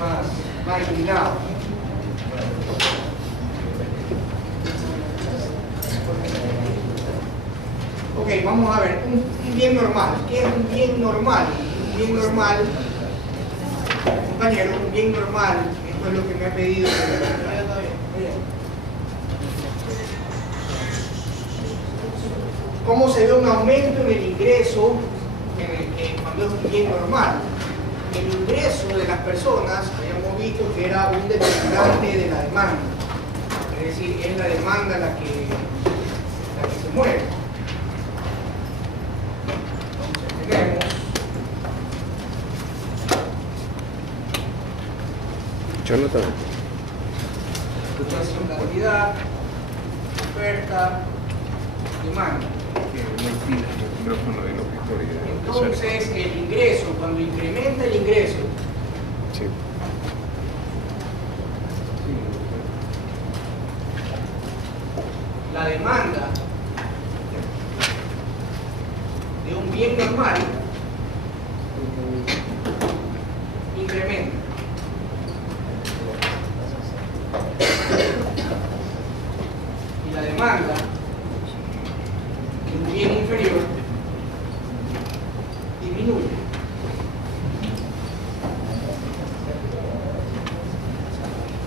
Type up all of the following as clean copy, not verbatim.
más inclinado. Ok, vamos a ver, un bien normal. ¿Qué es un bien normal? Un bien normal, compañero, un bien normal, esto es lo que me ha pedido. ¿Cómo se ve un aumento en el ingreso cuando es un bien normal? El ingreso de las personas, habíamos visto que era un determinante de la demanda. Es decir, es la demanda la que se mueve. Entonces tenemos Jonathan. cantidad, oferta, demanda. Entonces el ingreso, cuando incrementa el ingreso, sí. la demanda de un bien normal incrementa. Y la demanda de un bien inferior disminuye.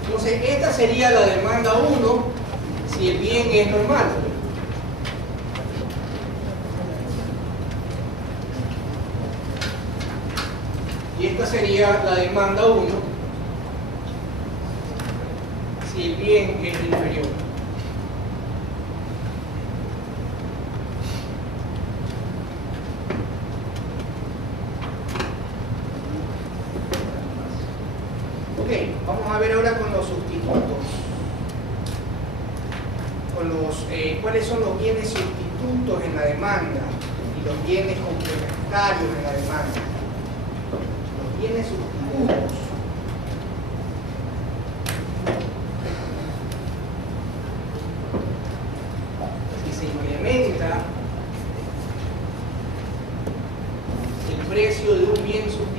Entonces, esta sería la demanda 1 si el bien es normal. Y esta sería la demanda 1 si el bien es inferior. Ok, vamos a ver ahora con los sustitutos. ¿Cuáles son los bienes sustitutos en la demanda y los bienes complementarios en la demanda? Los bienes sustitutos. Si se incrementa el precio de un bien sustituto,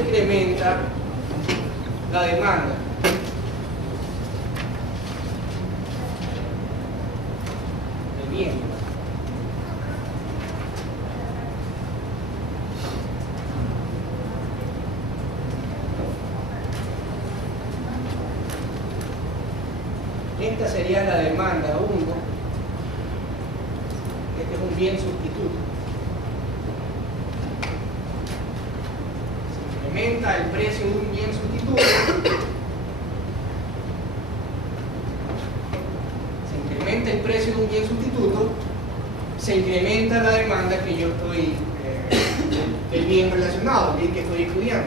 incrementa la demanda. El bien. Esta sería la demanda 1. Este es un bien sustituto. Incrementa el precio de un bien sustituto, se incrementa el precio de un bien sustituto, se incrementa la demanda que yo estoy, del bien relacionado, el bien que estoy estudiando.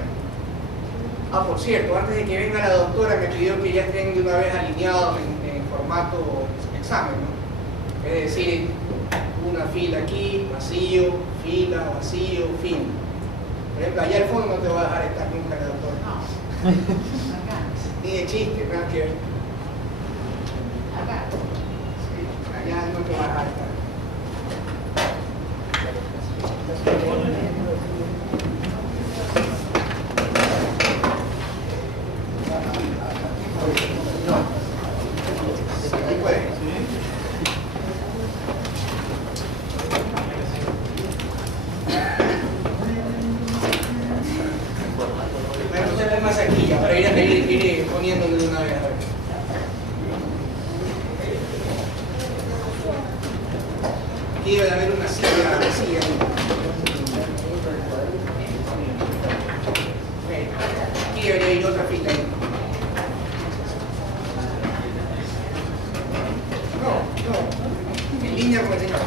Ah, por cierto, antes de que venga la doctora me pidió que ya estén de una vez alineados en formato examen, ¿no? Es decir, una fila aquí, vacío, fila, vacío, fila. Por ejemplo, allá al fondo no te va a dejar estar nunca el doctor. No. Ni de chiste, nada que ver. Acá. Sí, allá no te va a dejar estar. Ahí puede. Más aquí ya, para ir poniéndole de una vez. A ver. Aquí debe de haber una silla vacía. Aquí debería ir otra fila. No, en línea con el señor.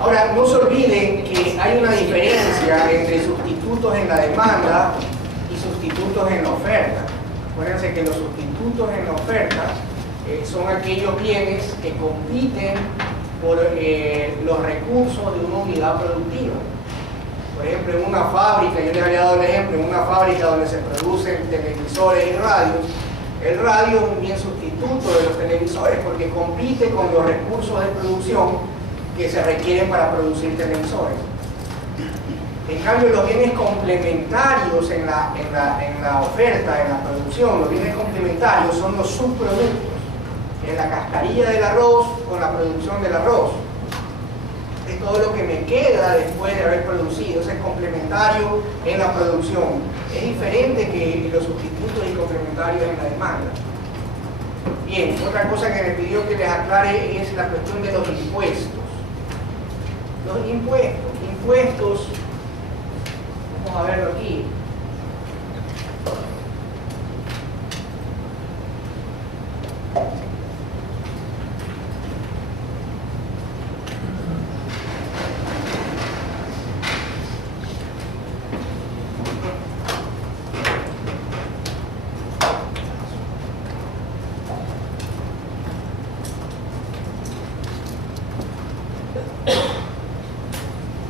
Ahora, Ahora, no se olviden que hay una diferencia entre sustitutos en la demanda y sustitutos en la oferta. Acuérdense que los sustitutos en la oferta son aquellos bienes que compiten por los recursos de una unidad productiva. Por ejemplo, en una fábrica, yo les había dado el ejemplo, en una fábrica donde se producen televisores y radios, el radio es un bien sustituto de los televisores porque compite con los recursos de producción que se requieren para producir televisores. En cambio, los bienes complementarios en la oferta, en la producción, los bienes complementarios son los subproductos. En la cascarilla del arroz con la producción del arroz. Es todo lo que me queda después de haber producido, ese es complementario en la producción. Es diferente que los sustitutos y complementarios en la demanda. Bien, otra cosa que me pidió que les aclare es la cuestión de los impuestos. Los impuestos, vamos a verlo aquí.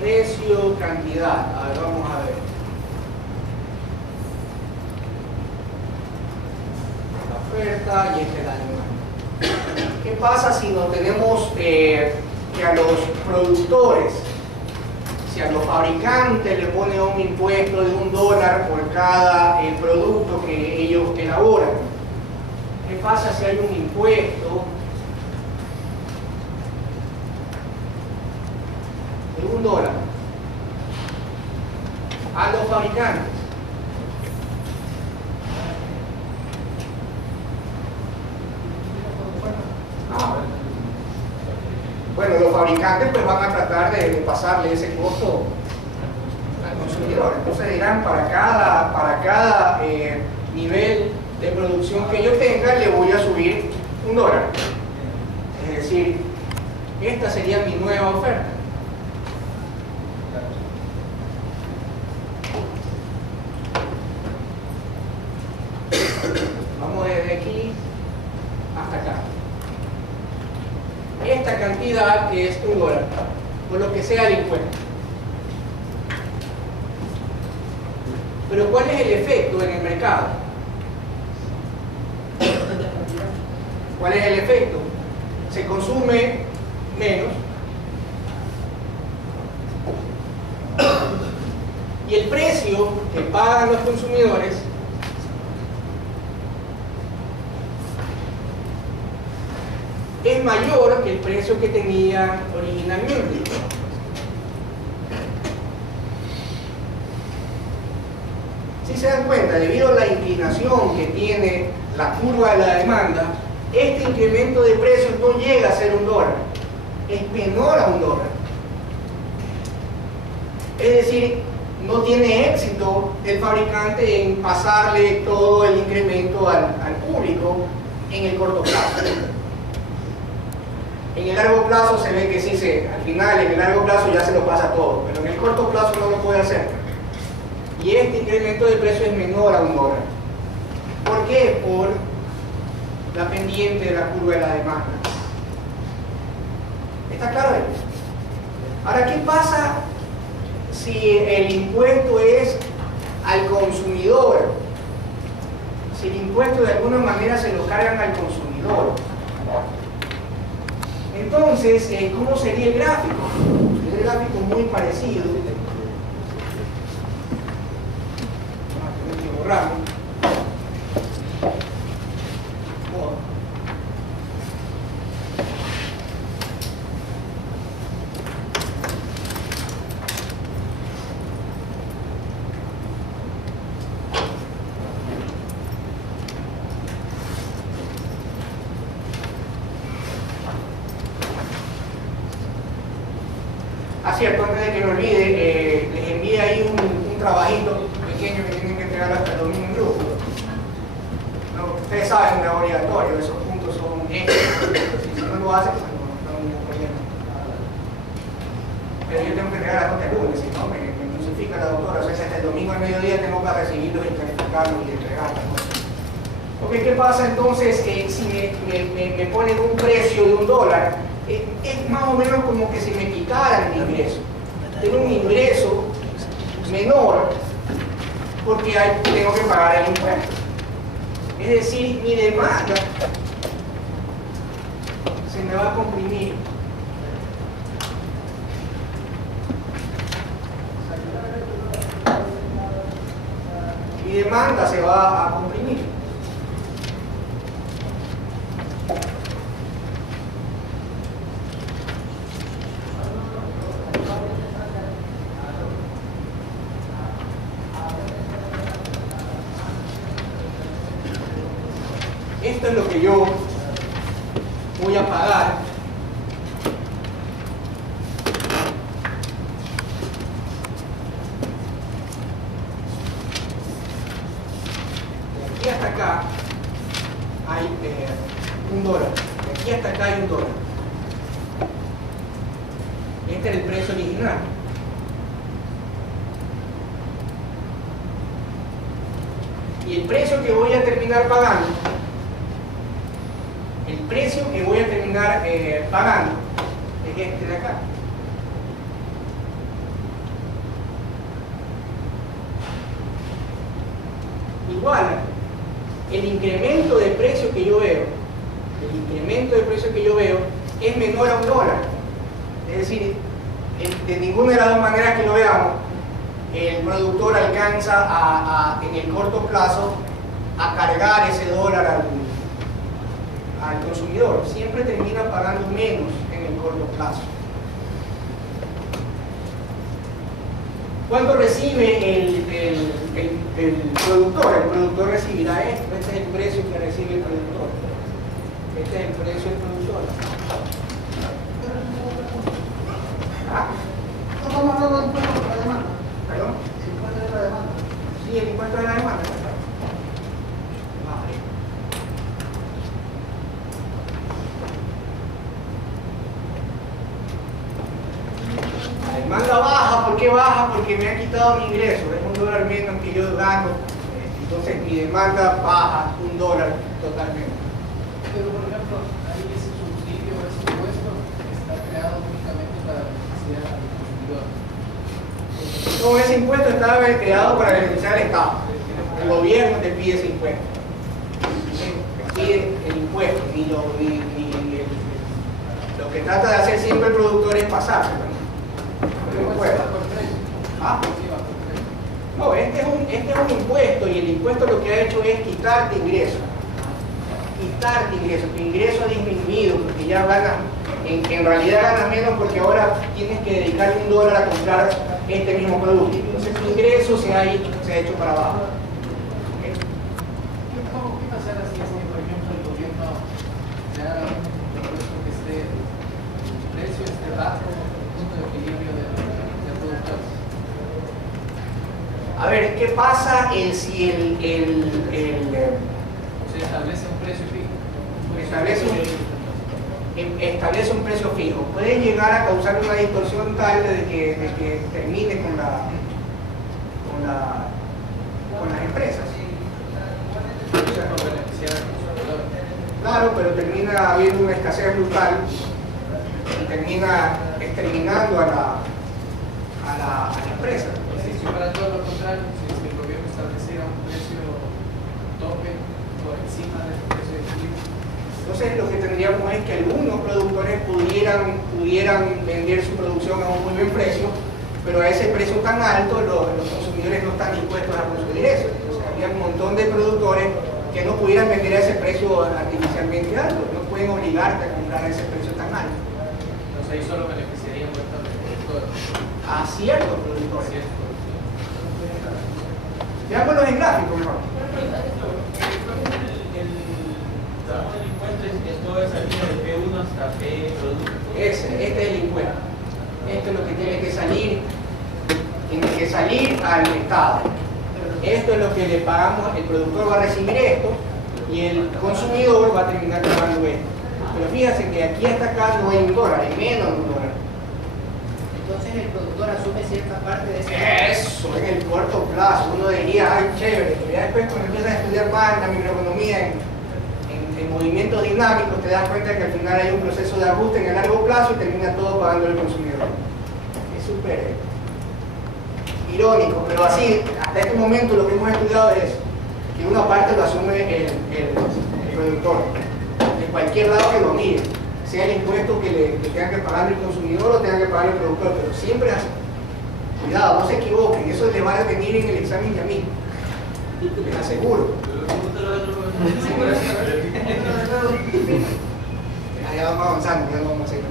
Precio, cantidad. A ver, vamos a ver. La oferta y este es la demanda. ¿Qué pasa si no tenemos que a los productores, si a los fabricantes le ponen un impuesto de $1 por cada producto que ellos elaboran? ¿Qué pasa si hay un impuesto de $1 a los fabricantes? Bueno, los fabricantes pues van a tratar de pasarle ese costo al consumidor. Entonces dirán, para cada nivel de producción que yo tenga, le voy a subir $1. Es decir, esta sería mi nueva oferta. Vamos desde aquí hasta acá. Esta cantidad que es $1, por lo que sea el impuesto. Pero ¿cuál es el efecto en el mercado? ¿Cuál es el efecto? Se consume menos y el precio que pagan los consumidores es mayor que el precio que tenían originalmente. Si se dan cuenta, debido a la inclinación que tiene la curva de la demanda, este incremento de precios no llega a ser $1, es menor a $1. Es decir, no tiene éxito el fabricante en pasarle todo el incremento al público en el corto plazo. En el largo plazo se ve que sí, al final en el largo plazo ya se lo pasa todo, pero en el corto plazo no lo puede hacer. Y este incremento de precio es menor a $1. ¿Por qué? Por la pendiente de la curva de la demanda. ¿Está claro? Ahora, ¿qué pasa si el impuesto es al consumidor? Si el impuesto de alguna manera se lo cargan al consumidor. Entonces, ¿cómo sería el gráfico? El gráfico es muy parecido. Vamos a tener que borrarlo. Cierto, antes de que me olvide, les envié ahí un trabajito pequeño que tienen que entregar hasta el domingo en grupo. No, ustedes saben, es obligatorio, esos puntos son extras. Si no lo hacen, pues no hay ningún problema. pero yo tengo que entregar la nota el lunes, si no me crucifica la doctora. O sea, hasta el domingo al mediodía tengo que recibirlos y calificarlos y entregarlos. Ok, ¿qué pasa entonces si me ponen un precio de $1? Es más o menos como que si me quitaran el ingreso. Tengo un ingreso menor porque tengo que pagar el impuesto. Es decir, mi demanda se me va a comprimir. Mi demanda se va a comprimir. Esto es lo que yo voy a pagar de aquí hasta acá hay $1, de aquí hasta acá hay $1. Este es el precio original. Y el precio que voy a terminar pagando, es este de acá. Igual, el incremento de precio que yo veo, es menor a $1. Es decir, de ninguna de las dos maneras que lo veamos, el productor alcanza en el corto plazo a cargar ese dólar al consumidor. Siempre termina pagando menos en el corto plazo. ¿Cuánto recibe el productor? El productor recibirá esto. Este es el precio que recibe el productor. Este es el precio del productor. ¿Ah? No, impuesto de la demanda. ¿Perdón? El impuesto de la demanda. Sí, el impuesto de la demanda. La demanda baja, ¿por qué baja? Porque me ha quitado mi ingreso, es $1 menos que yo gano, entonces mi demanda baja $1 totalmente. Pero por ejemplo, ahí ese subsidio, ese impuesto está creado únicamente para beneficiar al consumidor. No, ese impuesto estaba creado para beneficiar al Estado. El gobierno te pide ese impuesto. Te pide el impuesto y lo que trata de hacer siempre el productor es pasárselo. ¿Ah? No, este es un impuesto y el impuesto lo que ha hecho es quitarte ingreso. Tu ingreso ha disminuido porque ya ganas, en realidad ganas menos porque ahora tienes que dedicarle $1 a comprar este mismo producto. Entonces tu ingreso se ha hecho para abajo. ¿Okay? ¿Qué pasará si por ejemplo, el gobierno le da un impuesto que el precio esté bajo, punto de equilibrio del productor? A ver, ¿qué pasa si Se establece un precio fijo. establece un precio fijo? Puede llegar a causar una distorsión tal de que termine con las empresas. Claro, pero termina habiendo una escasez brutal y termina exterminando a la empresa. Si para todo lo contrario, si el gobierno estableciera un precio tope por encima del precio de equilibrio. Entonces lo que tendríamos es que algunos productores pudieran vender su producción a un muy buen precio, pero a ese precio tan alto los consumidores no están dispuestos a consumir eso. Entonces había un montón de productores que no pudieran vender a ese precio artificialmente alto, no pueden obligarte a comprar a ese precio tan alto. Entonces ahí solo beneficiarían vueltas de productores. A ciertos productores. Veámoslo en gráfico mejor. El impuesto es toda esa línea de P1 hasta P producto. Este es el impuesto. Esto es lo que tiene que salir al Estado. Esto es lo que le pagamos, el productor va a recibir esto y el consumidor va a terminar pagando esto. Pero fíjense que aquí hasta acá no hay $1, hay menos de $1. Entonces entonces el productor asume cierta parte de ese. Eso, en el corto plazo, uno diría, ay, chévere, pero ya después cuando empiezas a estudiar más la microeconomía en movimientos dinámicos, te das cuenta que al final hay un proceso de ajuste en el largo plazo y termina todo pagando el consumidor. Es súper irónico, pero así, hasta este momento lo que hemos estudiado es que una parte lo asume el productor, de cualquier lado que lo mire, sea el impuesto que tenga que pagar el consumidor o tenga que pagar el productor, pero siempre así. Cuidado, no se equivoquen, eso le va a venir en el examen de a mí, les aseguro. Ya vamos avanzando, ya no vamos a seguir.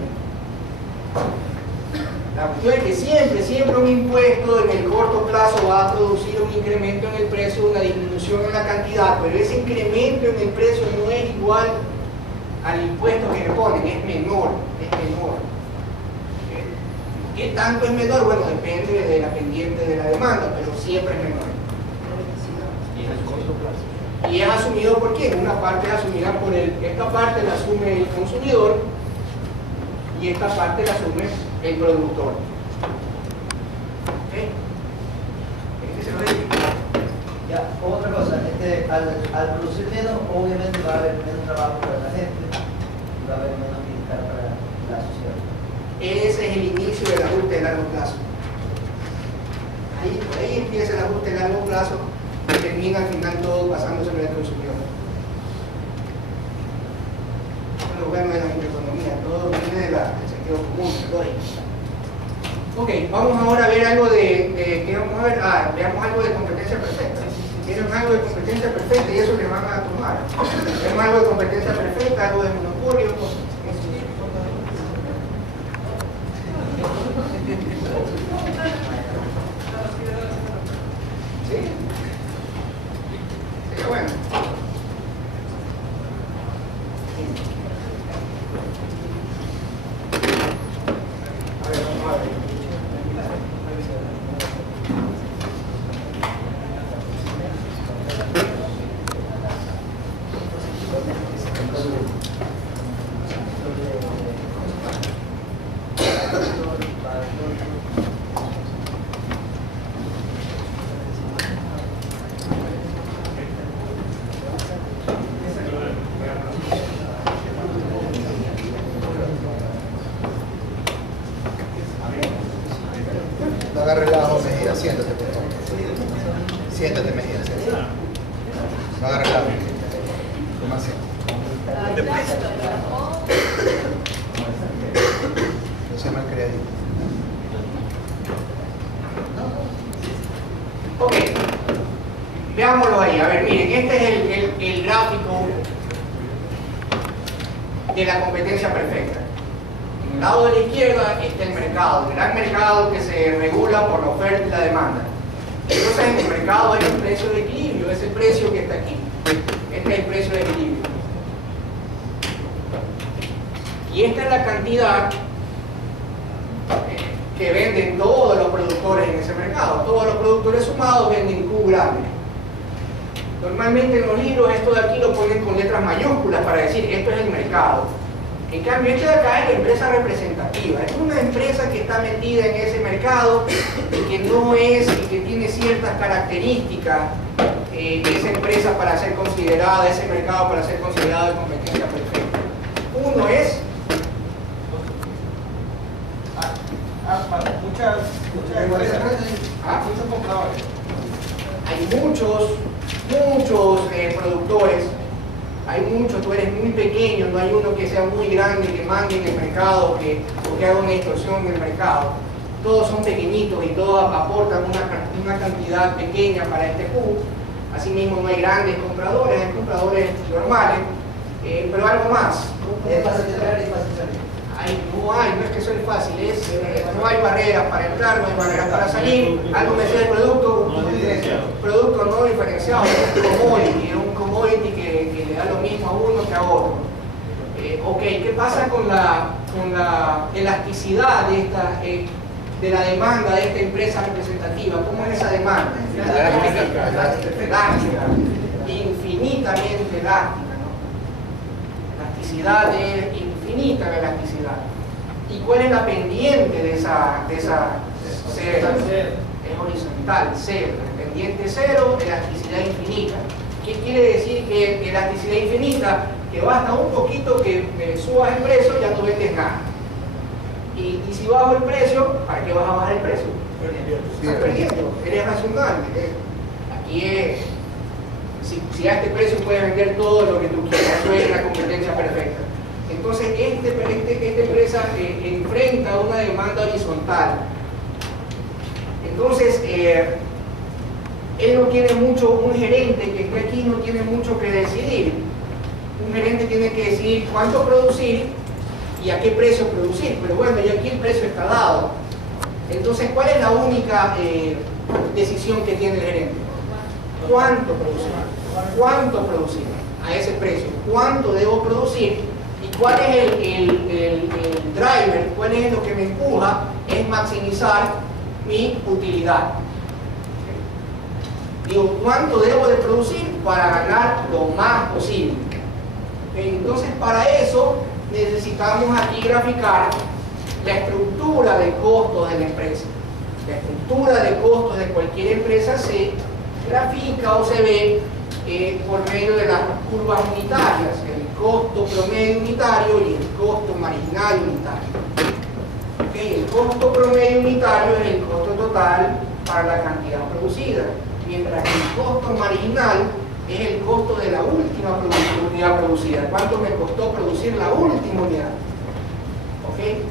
La cuestión es que siempre un impuesto en el corto plazo va a producir un incremento en el precio, una disminución en la cantidad, pero ese incremento en el precio no es igual al impuesto que le ponen, es menor. ¿Qué tanto es menor? Bueno, depende de la pendiente de la demanda, pero siempre es menor. Y es asumido por quién? Una parte es asumida por esta parte la asume el consumidor y esta parte la asume el productor. ¿Ok? Se lo digo. Ya, otra cosa, al producir menos, obviamente va a haber menos trabajo para la gente y va a haber menos bienestar para la sociedad. Ese es el inicio del ajuste de largo plazo. Por ahí empieza el ajuste de largo plazo y termina al final todo pasando sobre el consumidor. Lo bueno de la microeconomía, todo viene del sentido común, lógico. Ok, vamos ahora a ver algo ¿qué vamos a ver? Veamos algo de competencia perfecta. Tienen algo de competencia perfecta y eso les van a tomar. Tenemos algo de competencia perfecta, algo de monopolio. ¿Sí? Sí, bueno. A ver, vamos a ver. No agarres la hoja, Mejía, siéntate, por favor. Siéntate, Mejía, siéntate. No agarres la hoja. Toma asiento. No se llama el crédito. Ok, veámoslo ahí. A ver, miren, este es el gráfico de la competencia perfecta. En el lado de la izquierda está el mercado, el gran mercado que se regula por la oferta y la demanda. Entonces en el mercado hay un precio de equilibrio, ese precio que está aquí. Este es el precio de equilibrio. Y esta es la cantidad que venden todos los productores en ese mercado. Todos los productores sumados venden Q grande. Normalmente en los libros esto de aquí lo ponen con letras mayúsculas para decir esto es el mercado. En cambio, esto de acá es la empresa representativa. Es una empresa que está metida en ese mercado y que no es y que tiene ciertas características esa empresa para ser considerada, ese mercado para ser considerado de competencia perfecta. Uno es Muchas empresas, muchos compradores. hay muchos productores, hay muchos, tú eres muy pequeño, no hay uno que sea muy grande, que mande en el mercado o que haga una distorsión en el mercado. Todos son pequeñitos y todos aportan una cantidad pequeña para este Q. Asimismo no hay grandes compradores, hay compradores normales, pero algo más. Es fácil entrar y fácil salir. No es que eso es fácil, no hay barreras para entrar, no hay barreras para salir. Algo me decía el producto no diferenciado, es un commodity que le da lo mismo a uno que a otro. Ok, ¿qué pasa con la elasticidad de la demanda de esta empresa representativa? ¿Cómo es esa demanda? Elástica, infinitamente elástica, ¿no? Elasticidad es infinita la elasticidad. ¿Y cuál es la pendiente de esa celda? Es horizontal, cero. La pendiente cero, elasticidad infinita. ¿Qué quiere decir que elasticidad infinita? Que basta un poquito que subas el precio, ya no vendes nada. Y si bajo el precio, ¿para qué vas a bajar el precio? Estás perdiendo, eres racional. Aquí es, si a este precio puedes vender todo lo que tú quieras, eso es la competencia perfecta. Entonces, esta empresa enfrenta una demanda horizontal. Entonces, él no tiene mucho, un gerente que esté aquí no tiene mucho que decidir. Un gerente tiene que decidir cuánto producir y a qué precio producir. Pero bueno, ya aquí el precio está dado. Entonces, ¿cuál es la única decisión que tiene el gerente? ¿Cuánto producir? ¿Cuánto producir a ese precio? ¿Cuánto debo producir? ¿Y cuál es el driver? ¿Cuál es lo que me empuja? Es maximizar mi utilidad. Digo, ¿cuánto debo de producir para ganar lo más posible? Entonces, para eso necesitamos aquí graficar la estructura de costos de la empresa. La estructura de costos de cualquier empresa se grafica o se ve por medio de las curvas unitarias, el costo promedio unitario y el costo marginal unitario. El costo promedio unitario es el costo total para la cantidad producida, mientras que el costo marginal es el costo de la última unidad producida. ¿Cuánto me costó producir la última unidad? ¿Okay?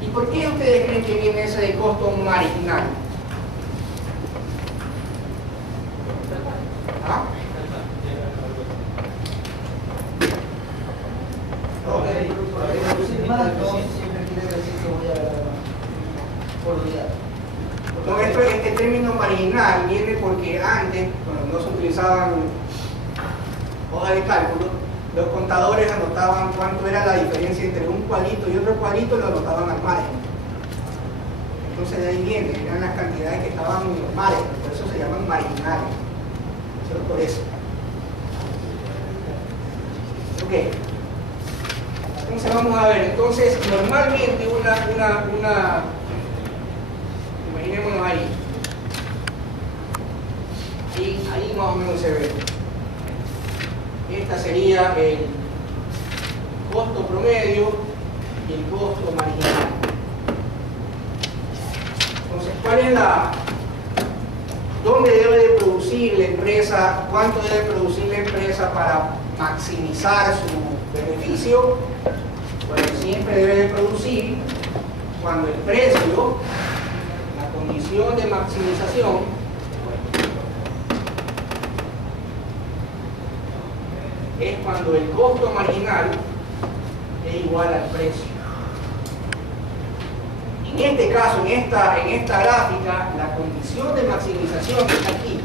¿Y por qué ustedes creen que viene ese de costo marginal? ¿Ah? Producir más no siempre quiere decir que voy a ganar más por unidad. No, este término marginal viene porque antes, cuando no se utilizaban hojas de cálculo, los contadores anotaban cuánto era la diferencia entre un cuadrito y otro cuadrito y lo anotaban al margen. Entonces de ahí viene, eran las cantidades que estaban en los márgenes, por eso se llaman marginales. Solo por eso. Ok. Entonces vamos a ver, entonces normalmente imaginémonos ahí más o menos se ve. Esta sería el costo promedio y el costo marginal. Entonces, ¿cuál es dónde debe de producir la empresa? ¿Cuánto debe producir la empresa para maximizar su beneficio? Bueno, siempre debe de producir cuando el precio, la condición de maximización, es cuando el costo marginal es igual al precio. En este caso, en esta gráfica, la condición de maximización que está aquí.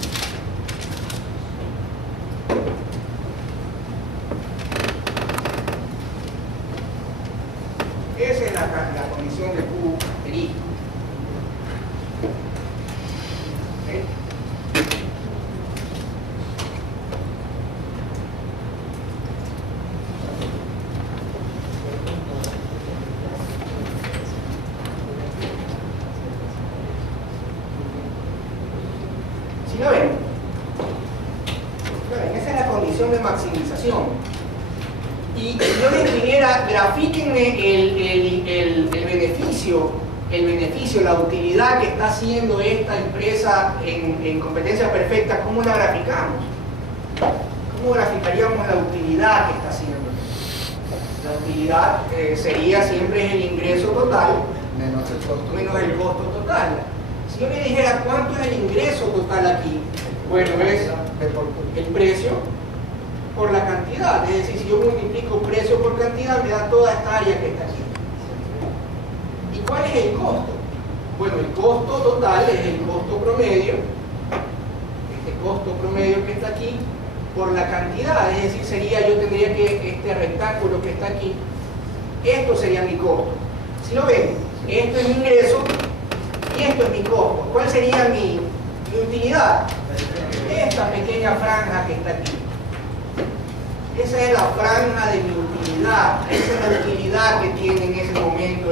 Esa es la condición de Q asterisco. ¿Okay? ¿Sí lo ven? Esa es la condición de maximización. Y si yo les pidiera, grafíquenme el beneficio, la utilidad que está haciendo esta empresa en competencia perfecta, ¿cómo la graficamos? ¿Cómo graficaríamos la utilidad que está haciendo? La utilidad sería siempre el ingreso total menos el costo. menos el costo total. Si yo le dijera cuánto es el ingreso total aquí, bueno, es el precio por la cantidad. Es decir, si yo multiplico precio por cantidad, me da toda esta área que está aquí. ¿Y cuál es el costo? Bueno, el costo total es el costo promedio, este costo promedio que está aquí, por la cantidad. Es decir, yo tendría que este rectángulo que está aquí, esto sería mi costo. Si lo ven, esto es mi ingreso y esto es mi costo. ¿Cuál sería mi utilidad? Esta pequeña franja que está aquí. Esa es la franja de mi utilidad. Esa es la utilidad que tiene en ese momento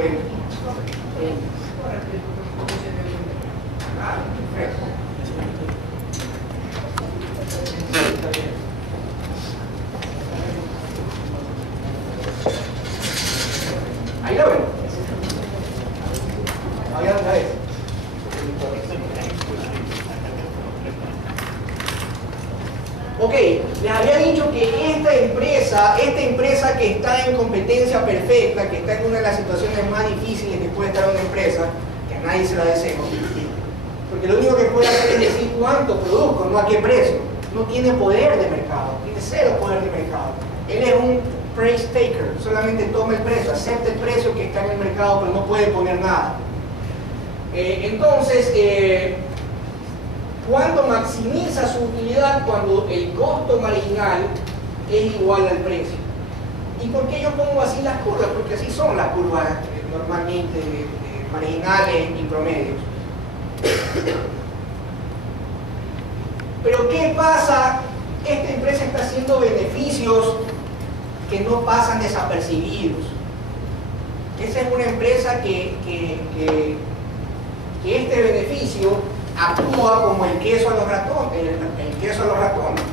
Ah, perfecto. Ahí lo ven. Ahí otra vez. Ok, les había dicho que esta empresa que está en competencia perfecta, que está en una de las situaciones más difíciles que puede estar una empresa, que a nadie se la deseo, porque lo único que puede hacer es decir cuánto produzco, no a qué precio. No tiene poder de mercado, tiene cero poder de mercado. Él es un price taker, solamente toma el precio, acepta el precio que está en el mercado, pero no puede poner nada. Entonces, ¿cuándo maximiza su utilidad? Cuando el costo marginal es igual al precio. ¿Y por qué yo pongo así las curvas? Porque así son las curvas normalmente marginales y promedios. Pero ¿qué pasa? Esta empresa está haciendo beneficios que no pasan desapercibidos. Esa es una empresa que este beneficio actúa como el queso a los ratones. El queso a los ratones.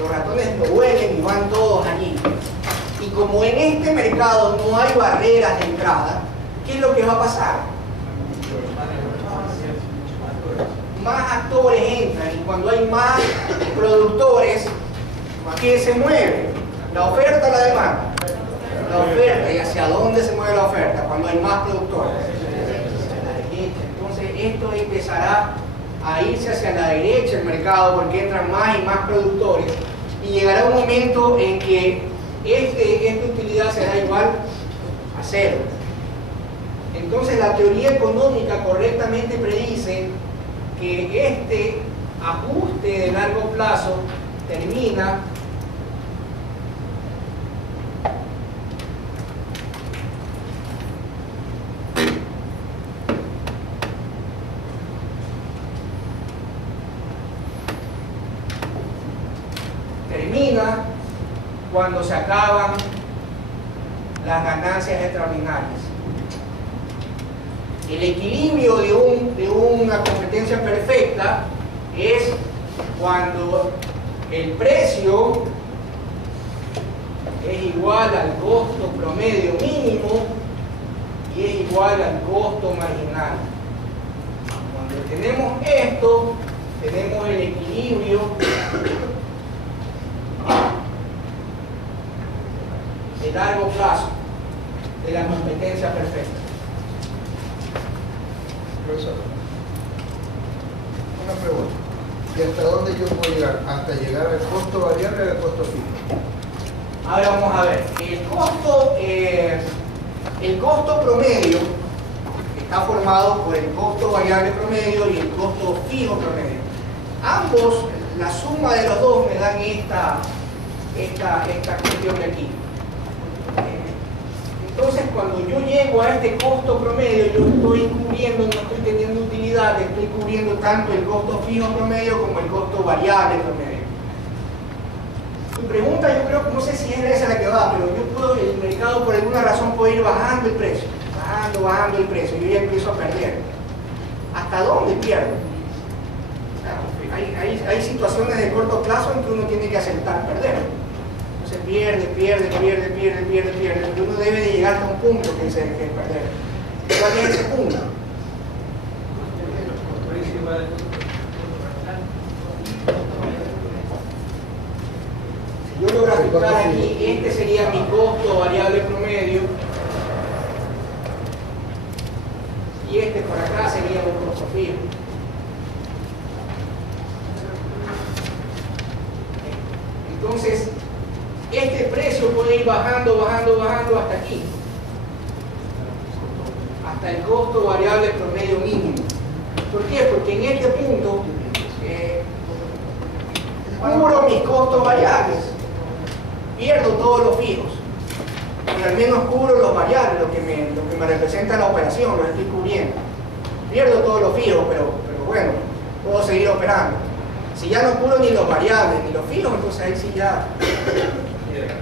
Los ratones lo huelen y van todos allí. Y como en este mercado no hay barreras de entrada, ¿qué es lo que va a pasar? Más actores entran, y cuando hay más productores, ¿qué se mueve? ¿La oferta o la demanda? La oferta. ¿Y hacia dónde se mueve la oferta? Cuando hay más productores. Entonces esto empezará a irse hacia la derecha el mercado, porque entran más y más productores, y llegará un momento en que esta utilidad será igual a cero. Entonces la teoría económica correctamente predice que este ajuste de largo plazo termina cuando se acaban las ganancias extraordinarias. El equilibrio de una competencia perfecta es cuando el precio es igual al costo promedio mínimo y es igual al costo marginal. Cuando tenemos esto, tenemos el equilibrio de largo plazo de la competencia perfecta. Profesor, una pregunta. ¿Y hasta dónde yo puedo llegar? ¿Hasta llegar al costo variable o al costo fijo? Ahora vamos a ver. El costo promedio está formado por el costo variable promedio y el costo fijo promedio. Ambos, la suma de los dos me dan esta cuestión de aquí. Entonces, cuando yo llego a este costo promedio, yo estoy cubriendo, no estoy teniendo utilidad, estoy cubriendo tanto el costo fijo promedio como el costo variable promedio. Mi pregunta, yo creo que no sé si es esa la que va, pero el mercado por alguna razón puede ir bajando el precio, bajando el precio, yo ya empiezo a perder. ¿Hasta dónde pierdo? Hay situaciones de corto plazo en que uno tiene que aceptar perder. Entonces pierde, pero uno debe de llegar a un punto que es perder. ¿Cuál es ese punto? Si yo logro graficar aquí, este sería mi costo variable promedio y este por acá sería un costo fijo. Entonces, este precio puede ir bajando hasta aquí, hasta el costo variable promedio mínimo. ¿Por qué? Porque en este punto cubro mis costos variables, pierdo todos los fijos, pero al menos cubro los variables, lo que me representa la operación, lo estoy cubriendo. Pierdo todos los fijos, pero bueno, puedo seguir operando. Si ya no cubro ni los variables ni los fijos, entonces ahí sí ya...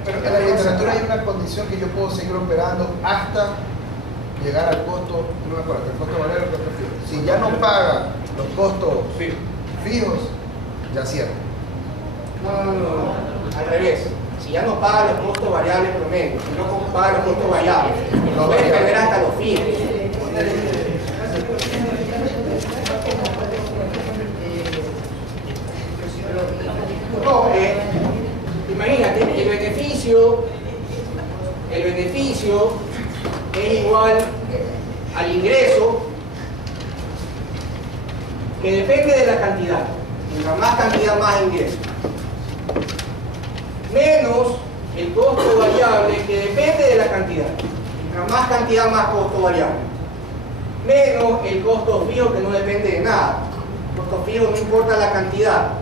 Pero en la literatura hay una condición que yo puedo seguir operando hasta llegar al costo, no me acuerdo, el costo variable, el costo fijo. Si ya no paga los costos fijos, ya cierra. No, al revés. Si ya no paga los costos variables promedio, si no paga los costos variables, no puede perder hasta los fijos. No, imagínate, el beneficio es igual al ingreso, que depende de la cantidad. Mientras más cantidad, más ingreso. Menos el costo variable, que depende de la cantidad. Mientras más cantidad, más costo variable. Menos el costo fijo, que no depende de nada. El costo fijo no importa la cantidad.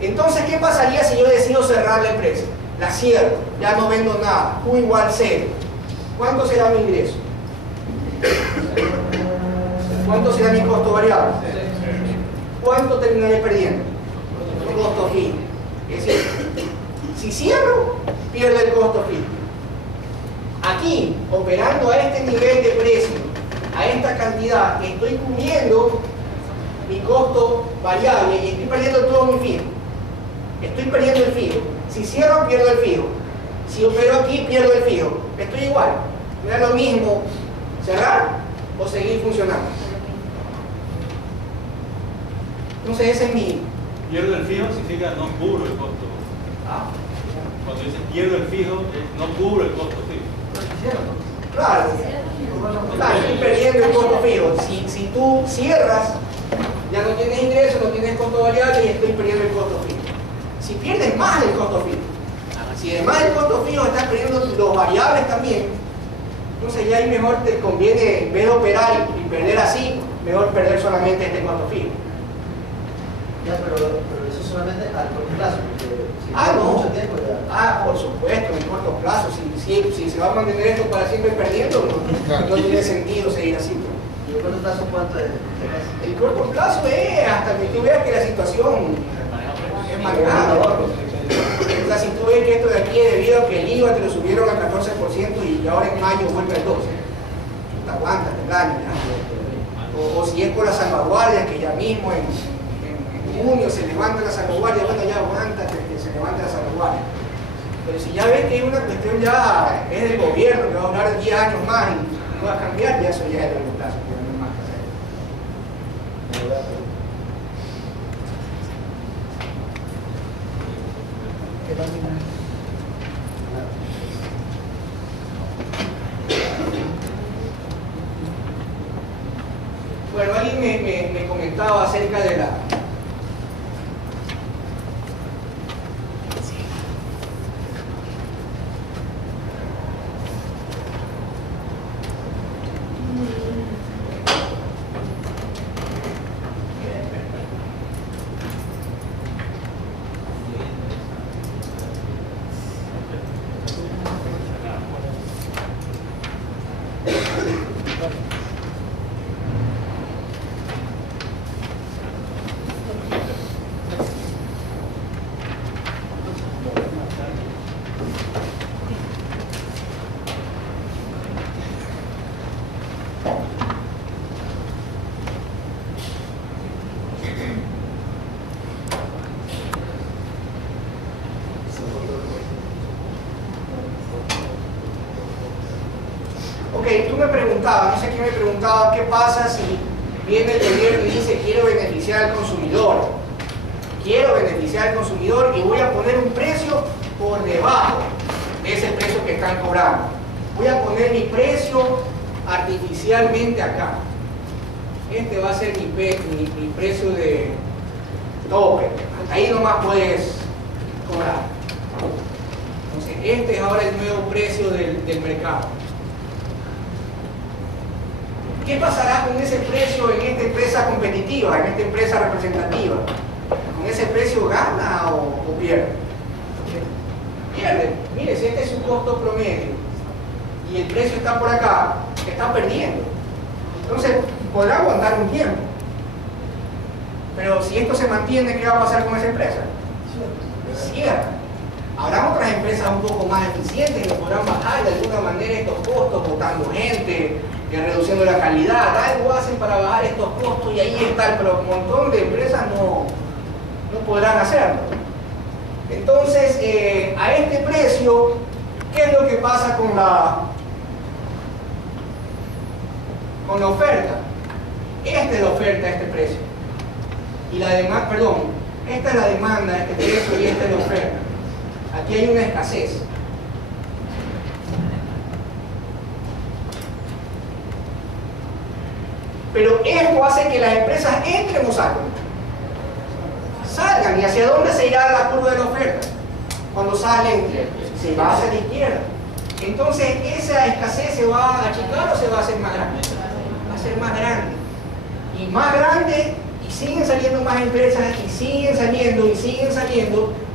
Entonces, ¿qué pasaría si yo decido cerrar la empresa? La cierro, ya no vendo nada, Q igual 0. ¿Cuánto será mi ingreso? ¿Cuánto será mi costo variable? ¿Cuánto terminaré perdiendo? El costo fijo. Es decir, si cierro, pierdo el costo fijo. Aquí, operando a este nivel de precio, a esta cantidad, estoy cubriendo mi costo variable y estoy perdiendo todo mi fijo. Estoy perdiendo el fijo. Si cierro, pierdo el fijo. Si opero aquí, pierdo el fijo. Estoy igual. No es lo mismo cerrar o seguir funcionando. Entonces ese es mi... Pierdo el fijo significa no cubro el costo. Cuando dice pierdo el fijo, no cubro el costo fijo. Claro, estoy perdiendo el costo fijo. Si tú cierras, ya no tienes ingreso, no tienes costo variable y estoy perdiendo el costo fijo. Si pierdes más del costo fijo, si además del costo fijo estás perdiendo los variables también, entonces ya ahí mejor te conviene, en vez de operar y perder así, mejor perder solamente este costo fijo. Ya, pero eso solamente a corto plazo, porque si No. mucho tiempo ya. Por supuesto, en corto plazo. Si se va a mantener esto para siempre perdiendo, no tiene sentido seguir así. ¿Y el corto plazo cuánto es? El corto plazo es hasta que tú veas que la situación es manejable. O sea, si tú ves que esto de aquí es debido a que el IVA te lo subieron al 14% y ahora en mayo vuelve al 12%, tú te aguantas el año ya. O si es por las salvaguardias, que ya mismo en junio se levanta la salvaguardia, bueno, ya aguanta que se levante la salvaguardia. Pero si ya ves que hay una cuestión ya es del gobierno, que va a durar 10 años más y no va a cambiar, ya eso ya es de largo plazo, ya no hay más que hacer. Bueno, alguien me comentaba acerca de la... Ok, tú me preguntabas, no sé quién me preguntaba, ¿qué pasa si viene el gobierno y dice quiero beneficiar al consumidor? Quiero beneficiar al consumidor y voy a poner un precio por debajo de ese precio que están cobrando. Voy a poner mi precio artificialmente acá. Este va a ser mi precio de tope. Hasta ahí nomás puedes cobrar. Entonces, este es ahora el nuevo precio del mercado. ¿Qué pasará con ese precio en esta empresa competitiva, en esta empresa representativa? ¿Con ese precio gana o pierde? Pierde. Mire, si este es su costo promedio y el precio está por acá, está perdiendo. Entonces, podrá aguantar un tiempo. Pero si esto se mantiene, ¿qué va a pasar con esa empresa? Cierra. Habrá otras empresas un poco más eficientes que podrán bajar de alguna manera estos costos, botando gente, reduciendo la calidad. Algo hacen para bajar estos costos y ahí está, pero un montón de empresas no podrán hacerlo. Entonces, a este precio, ¿qué es lo que pasa con la oferta? Esta es la oferta a este precio. Y la demanda, perdón, esta es la demanda a este precio y esta es la oferta. Aquí hay una escasez. Pero esto hace que las empresas entren o salgan. ¿Y hacia dónde se irá la curva de la oferta? Cuando salen, se va hacia la izquierda. Entonces, ¿esa escasez se va a achicar o se va a hacer más grande? Va a ser más grande. Y más grande, y siguen saliendo más empresas, y siguen saliendo,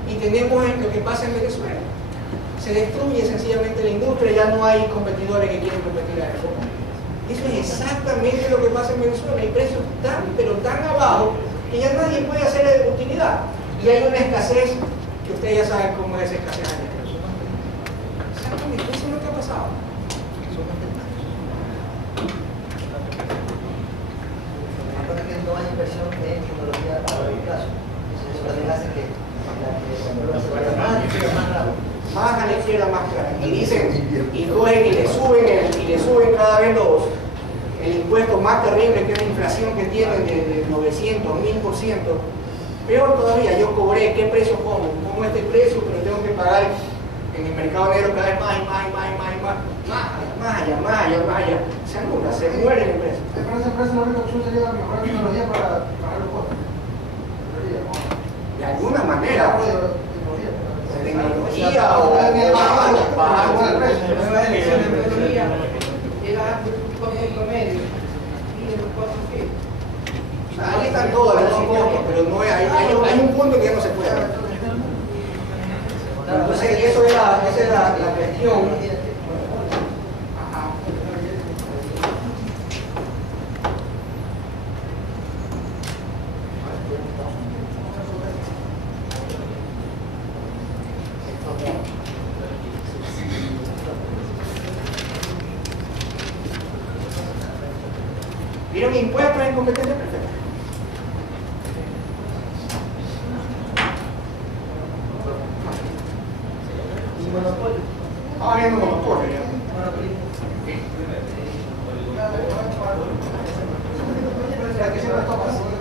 y tenemos lo que pasa en Venezuela. Se destruye sencillamente la industria, ya no hay competidores que quieren competir a eso. Eso es exactamente lo que pasa en Venezuela. Hay precios pero tan abajo que ya nadie puede hacer utilidad. Y hay una escasez que ustedes ya saben cómo es esa escasez. Exactamente, eso es lo que ha pasado. Recuerda que no hay inversión en tecnología a largo plazo. Eso también hace que la se vaya más rápido. Más a la izquierda, más clara. Y dicen, y cogen y le suben cada vez el impuesto más terrible, que es la inflación que tienen de 900, 1000%. Peor todavía, yo cobré, ¿qué precio pongo? Pongo este precio, pero tengo que pagar en el mercado negro cada vez más allá. Se anula, se muere la empresa. Para esa empresa la única opción sería mejorar la tecnología para bajar los costos. De alguna manera, tecnología o Nuevas elecciones de tecnología, llegas a un costo promedio y los costos que. ahí están todos los costos, pero no hay un punto que ya no se puede. Entonces, esa es la cuestión. ¿Vieron impuestos en competencia perfecta? Y monopolio. Estaba viendo monopolio ya.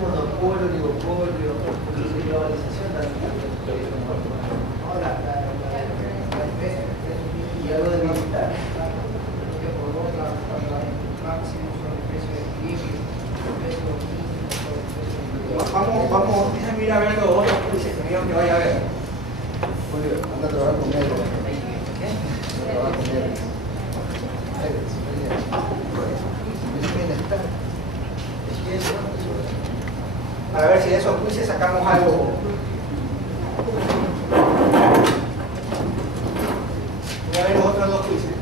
Monopolio, oligopolio, globalización también. Ahora, Y algo de bienestar. que por otra, máximo sobre el precio de equilibrio, el precio Vamos, déjame ir a ver los otros cruces que digan que vaya a ver. Julio, anda a trabajar con él. Anda a trabajar con él. Para ver si de esos quizzes sacamos algo. Voy a ver los otros dos quizzes.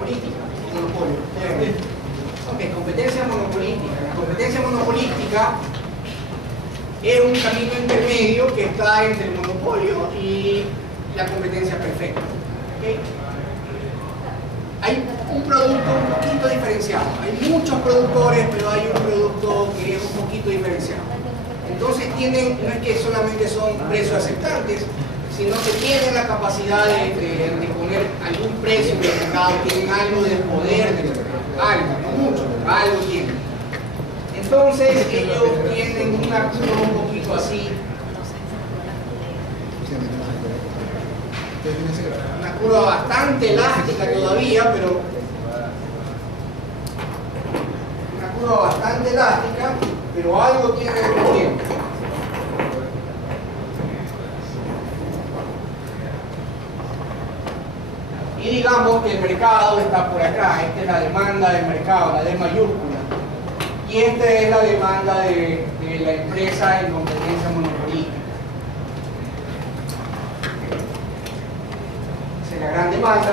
Política, monopolio. Bien. Ok, competencia monopolística. La competencia monopolística es un camino intermedio que está entre el monopolio y la competencia perfecta. ¿Okay? Hay un producto un poquito diferenciado. Hay muchos productores, pero hay un producto que es un poquito diferenciado. Entonces no es que solamente son precios aceptantes, sino que tienen la capacidad de poner algún precio en el mercado, tienen algo de poder del mercado, algo, no mucho, pero algo tienen. Entonces ellos tienen una curva un poquito así, una curva bastante elástica todavía, pero una curva bastante elástica, pero algo tiene otro tiempo. Y digamos que el mercado está por acá, esta es la demanda del mercado, la D mayúscula. Y esta es la demanda de la empresa en competencia monopolística. Esa es la gran demanda.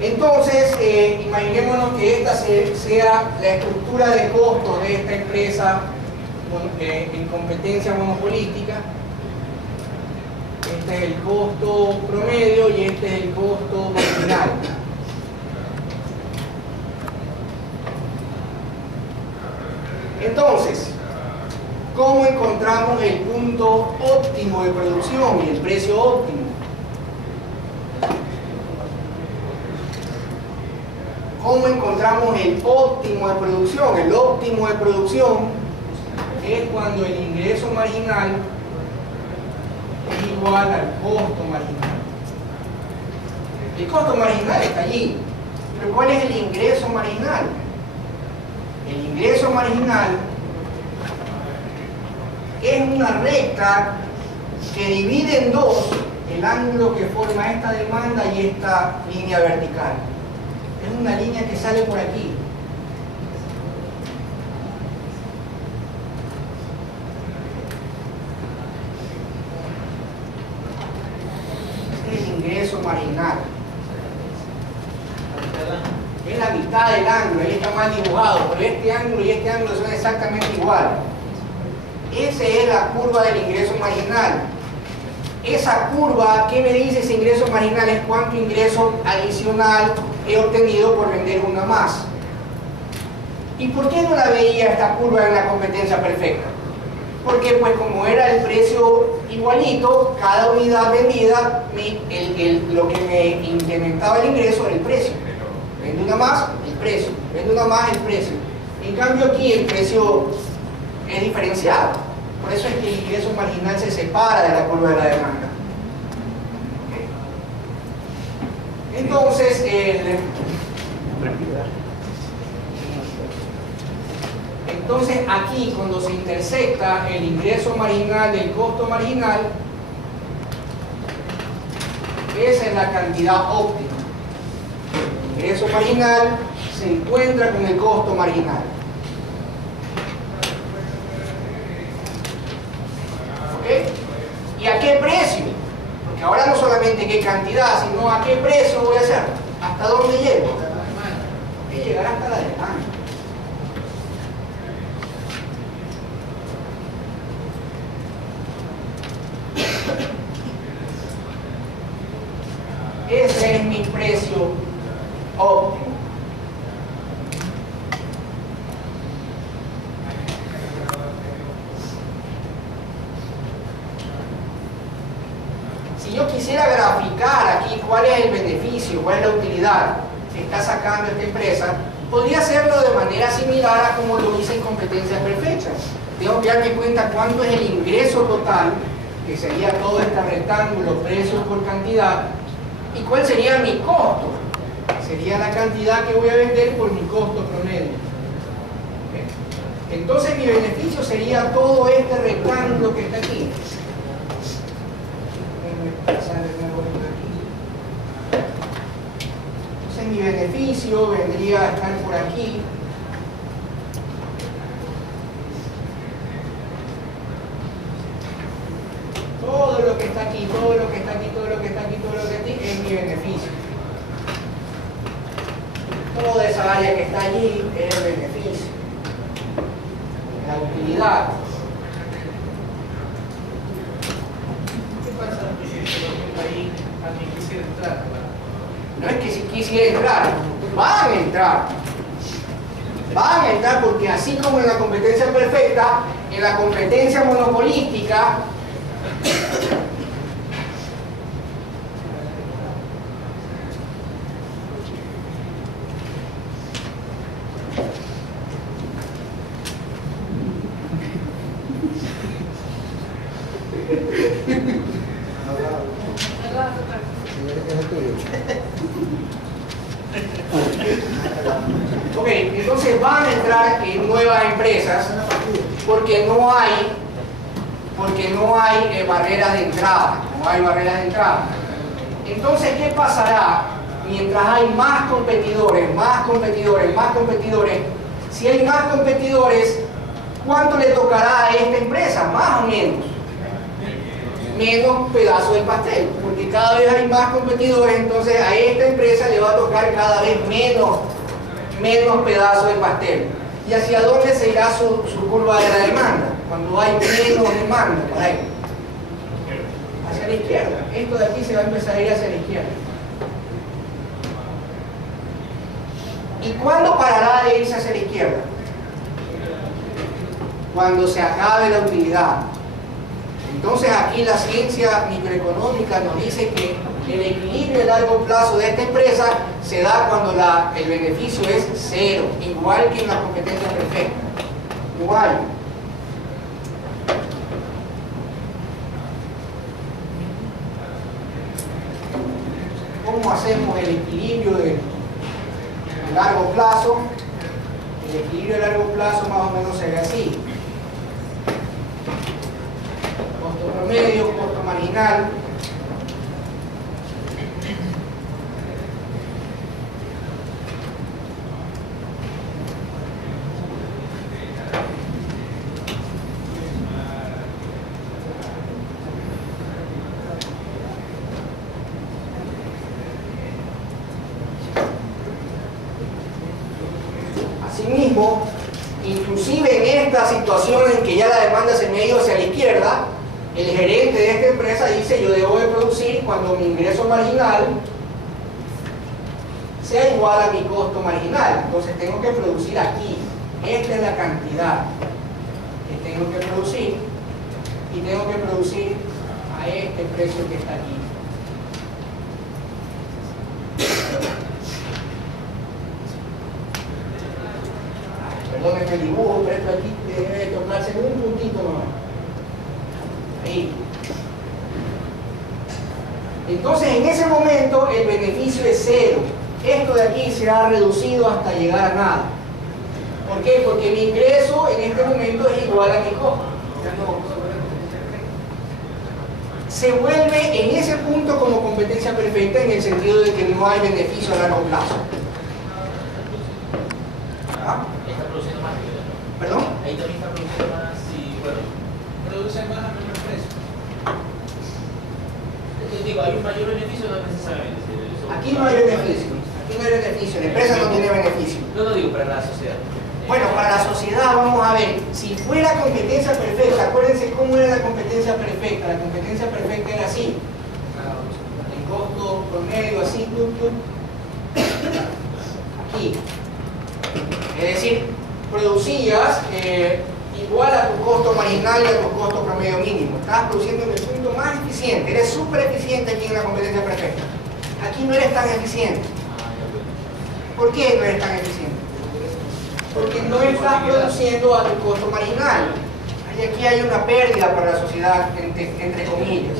Entonces, imaginémonos que esta sea la estructura de costos de esta empresa en competencia monopolística. Este es el costo promedio y este es el costo marginal. Entonces, ¿cómo encontramos el punto óptimo de producción y el precio óptimo? ¿Cómo encontramos el óptimo de producción? El óptimo de producción es cuando el ingreso marginal es igual al costo marginal. El costo marginal está allí. Pero ¿cuál es el ingreso marginal? El ingreso marginal es una recta que divide en dos el ángulo que forma esta demanda y esta línea vertical. Es una línea que sale por aquí. Este es el ingreso marginal. Es la mitad del ángulo, ahí está mal dibujado, pero este ángulo y este ángulo son exactamente iguales. Esa es la curva del ingreso marginal. Esa curva, ¿qué me dice ese ingreso marginal? Es cuánto ingreso adicional he obtenido por vender una más. ¿Y por qué no la veía esta curva en la competencia perfecta? Porque pues como era el precio igualito, cada unidad vendida, lo que me incrementaba el ingreso era el precio. Vende una más, el precio. Vende una más, el precio. En cambio aquí el precio es diferenciado. Por eso es que el ingreso marginal se separa de la curva de la demanda. Entonces, aquí cuando se intersecta el ingreso marginal del costo marginal, esa es la cantidad óptima. El ingreso marginal se encuentra con el costo marginal. ¿Ok? ¿Y a qué precio? Porque ahora no solamente qué cantidad, sino a qué precio voy a hacer. ¿Hasta dónde llego? Voy a llegar hasta la demanda. Ese es mi precio óptimo. Si yo quisiera graficar aquí cuál es el beneficio, cuál es la utilidad que está sacando esta empresa, podría hacerlo de manera similar a como lo hice en competencias perfectas. Tengo que darme cuenta cuánto es el ingreso total, que sería todo este rectángulo, precios por cantidad, y cuál sería mi costo. Sería la cantidad que voy a vender por mi costo promedio. Entonces mi beneficio sería todo este rectángulo que está aquí. Entonces mi beneficio vendría a estar por aquí. Todo lo que está aquí, todo lo que está aquí, todo lo que está aquí, todo lo que está aquí es mi beneficio. Toda esa área que está allí es el beneficio. La utilidad. ¿Qué pasa si ahí alguien quisiera entrar? No es que si quisiera entrar, van a entrar. Van a entrar porque así como en la competencia perfecta, en la competencia monopolística, ok, entonces van a entrar en nuevas empresas porque no hay barreras de entrada, no hay barreras de entrada. Entonces, ¿qué pasará? Mientras hay más competidores, más competidores, más competidores, si hay más competidores, ¿cuánto le tocará a esta empresa? Más o menos. Menos pedazos del pastel, porque cada vez hay más competidores, entonces a esta empresa le va a tocar cada vez menos pedazos del pastel. ¿Y hacia dónde se irá su curva de la demanda? cuando hay menos demanda para él. Hacia la izquierda. Esto de aquí se va a empezar a ir hacia la izquierda. ¿Y cuándo parará de irse hacia la izquierda? Cuando se acabe la utilidad. Entonces aquí la ciencia microeconómica nos dice que el equilibrio a largo plazo de esta empresa se da cuando el beneficio es cero, igual que en la competencia perfecta. Igual. ¿Cómo hacemos el equilibrio de largo plazo? El equilibrio de largo plazo más o menos se ve así. Costo promedio, costo marginal. Asimismo, inclusive en esta situación en que ya la demanda se me ha ido hacia la izquierda, el gerente de esta empresa dice: yo debo de producir cuando mi ingreso marginal sea igual a mi costo marginal. Entonces tengo que producir aquí. Esta es la cantidad que tengo que producir, y tengo que producir a este precio que está aquí. Perdónenme el dibujo, pero esto aquí debe tocarse en un puntito nomás. Ahí. Entonces en ese momento el beneficio es cero. Esto de aquí se ha reducido hasta llegar a nada. ¿Por qué? Porque mi ingreso en este momento es igual a mi costo. Se vuelve en ese punto como competencia perfecta, en el sentido de que no hay beneficio a largo plazo. ¿Ah? Está produciendo más. ¿Perdón? Ahí también está produciendo más y bueno, Produce más a menor precio. te digo, hay un mayor beneficio, no necesariamente. Aquí no hay beneficio. Aquí no hay beneficio. La empresa no tiene beneficio. No digo para la sociedad. Bueno, para la sociedad vamos a ver, si fuera competencia perfecta, acuérdense cómo era la competencia perfecta. La competencia perfecta era así. El costo promedio, así, aquí. Es decir, producías igual a tu costo marginal y a tu costo promedio mínimo. Estabas produciendo en el punto más eficiente. Eres súper eficiente aquí en la competencia perfecta. Aquí no eres tan eficiente. ¿Por qué no eres tan eficiente? Porque no estás produciendo a tu costo marginal. Y aquí hay una pérdida para la sociedad, entre comillas.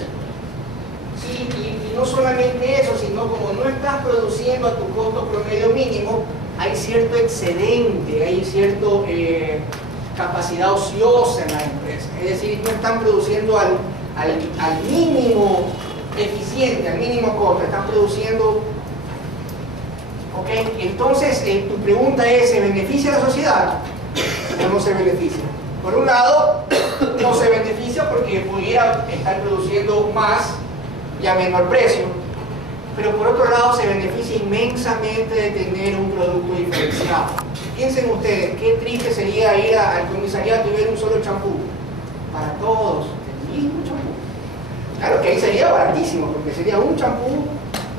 Sí, y no solamente eso, sino como no estás produciendo a tu costo promedio mínimo, hay cierto excedente, hay cierta capacidad ociosa en la empresa. Es decir, no están produciendo al mínimo eficiente, al mínimo costo, están produciendo. ¿Ok? Entonces, tu pregunta es: ¿se beneficia la sociedad o no se beneficia? Por un lado, no se beneficia porque pudiera estar produciendo más y a menor precio, pero por otro lado se beneficia inmensamente de tener un producto diferenciado. Piensen ustedes, qué triste sería ir al comisariato y ver un solo champú para todos, el mismo champú. Claro que ahí sería baratísimo, porque sería un champú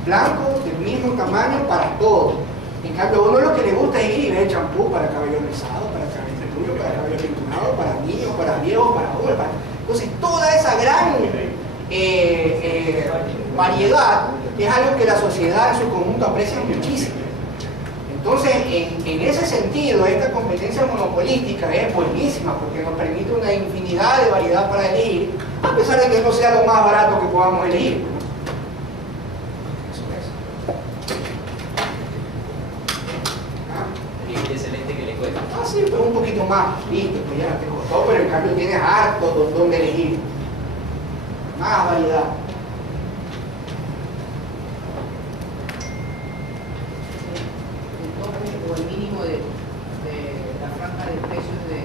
blanco, del mismo tamaño para todos. En cambio, a uno lo que le gusta es ir y ver champú para cabello rizado, para cabello rubio, para cabello pinturado, para niños, para viejos, para hombres. Entonces, toda esa gran variedad es algo que la sociedad en su conjunto aprecia muchísimo. Entonces, en ese sentido, esta competencia monopolística es buenísima porque nos permite una infinidad de variedad para elegir, a pesar de que no sea lo más barato que podamos elegir. Excelente que le cuesta. Ah, sí, pero un poquito más, listo, pues ya te costó, pero en cambio tienes harto donde elegir. Más variedad. El tope o el mínimo de la franja de precios de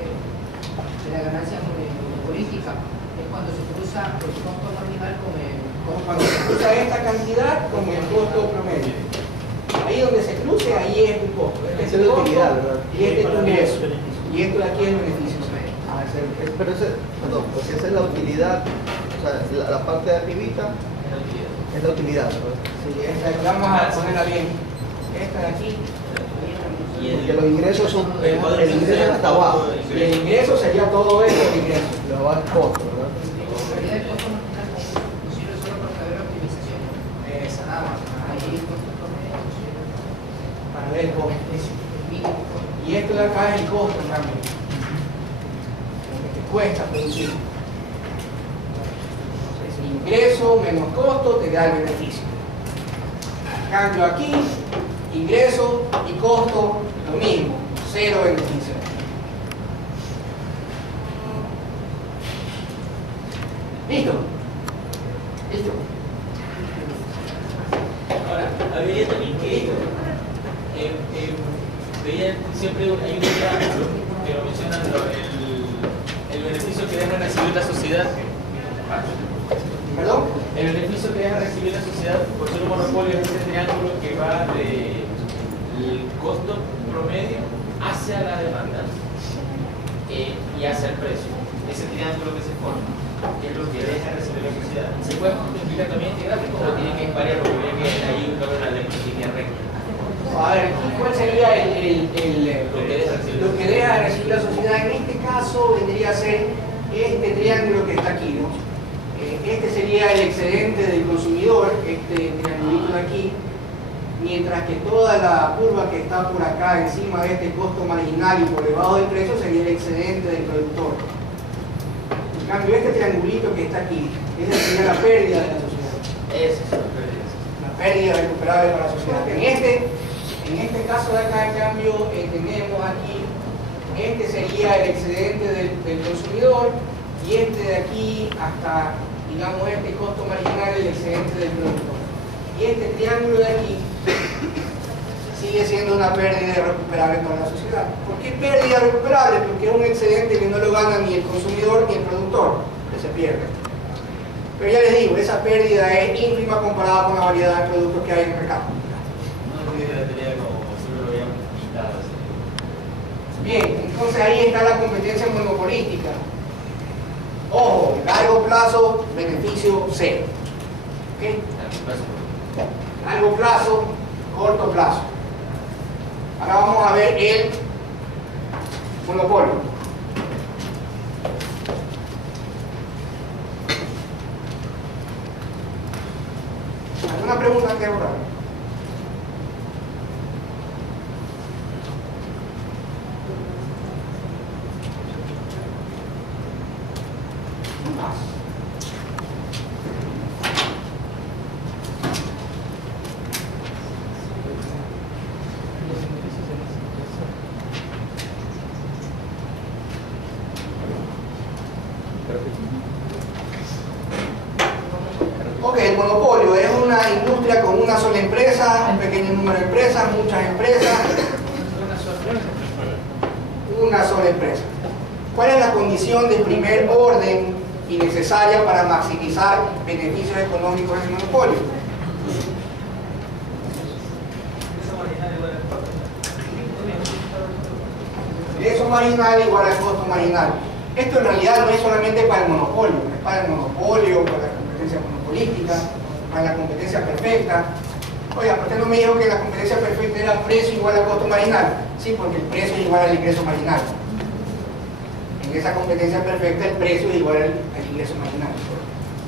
la ganancia monopolística es cuando se cruza el costo marginal con el costo. Cuando se cruza esta cantidad con el costo promedio. Ahí donde se cruce, ahí es tu costo. Este es tu costo y este es tu ingreso. Y esto de aquí es el beneficio. Pero perdón, porque esa es la utilidad, o sea, la parte de arribita es la utilidad, ¿verdad? Sí, vamos a ponerla bien. Esta de aquí. Porque los ingresos son, el ingreso es hasta abajo, Y el ingreso sería todo eso el ingreso. lo abajo es costo, ¿verdad? En realidad el costo marginal no sirve solo para saber la optimización. Esa. Nada más. Ahí el costo promedio no sirve Para ver el costo. el mínimo costo. Y esto de acá es el costo también. Lo que te cuesta producir. Entonces, ingreso menos costo te da el beneficio. Cambio aquí, ingreso y costo, lo mismo, cero beneficio. ¿Listo? ¿Listo? Ahora, habría también que veía siempre hay un triángulo que lo mencionan el beneficio que deja recibir la sociedad. ¿Perdón? El beneficio que deja recibir la sociedad por ser un monopolio es ese triángulo que va del costo promedio hacia la demanda y hacia el precio. Ese triángulo que se forma es lo que deja recibir la sociedad. ¿Se puede multiplicar también este gráfico o tiene que variar lo que ve que hay un cambio en la línea recta? A ver, ¿cuál sería lo que deja de recibir la sociedad? En este caso vendría a ser este triángulo que está aquí, ¿no? Este sería el excedente del consumidor, este triangulito de aquí, mientras que toda la curva que está por acá encima de este costo marginal y por debajo del precio sería el excedente del productor. En cambio, este triangulito que está aquí, esa sería la pérdida de la sociedad. Esa es la pérdida. La pérdida recuperable para la sociedad. En este caso de acá, en cambio, tenemos aquí, este sería el excedente del consumidor y este de aquí hasta, digamos, este costo marginal, el excedente del productor. Y este triángulo de aquí sigue siendo una pérdida recuperable para la sociedad. ¿Por qué pérdida recuperable? Porque es un excedente que no lo gana ni el consumidor ni el productor, que se pierde. Pero ya les digo, esa pérdida es ínfima comparada con la variedad de productos que hay en el mercado. No, porque la tenía como siempre lo habíamos pintado así. Bien, entonces ahí está la competencia monopolística. Ojo, largo plazo, beneficio cero. ¿Ok? Largo plazo, corto plazo. Ahora vamos a ver el monopolio. ¿Alguna pregunta antes de borrar? Más. Ok, el monopolio es una industria con una sola empresa, un pequeño número de empresas, muchas empresas, una sola empresa. ¿Cuál es la condición de primer orden y necesaria para maximizar beneficios económicos en el monopolio? Ingreso marginal igual al costo marginal. Esto en realidad no es solamente para el monopolio, es para el monopolio, para la competencia monopolística, para la competencia perfecta. Oiga, ¿por qué no me dijo que la competencia perfecta era precio igual al costo marginal? Sí, porque el precio es igual al ingreso marginal. En esa competencia perfecta el precio es igual al ingreso marginal.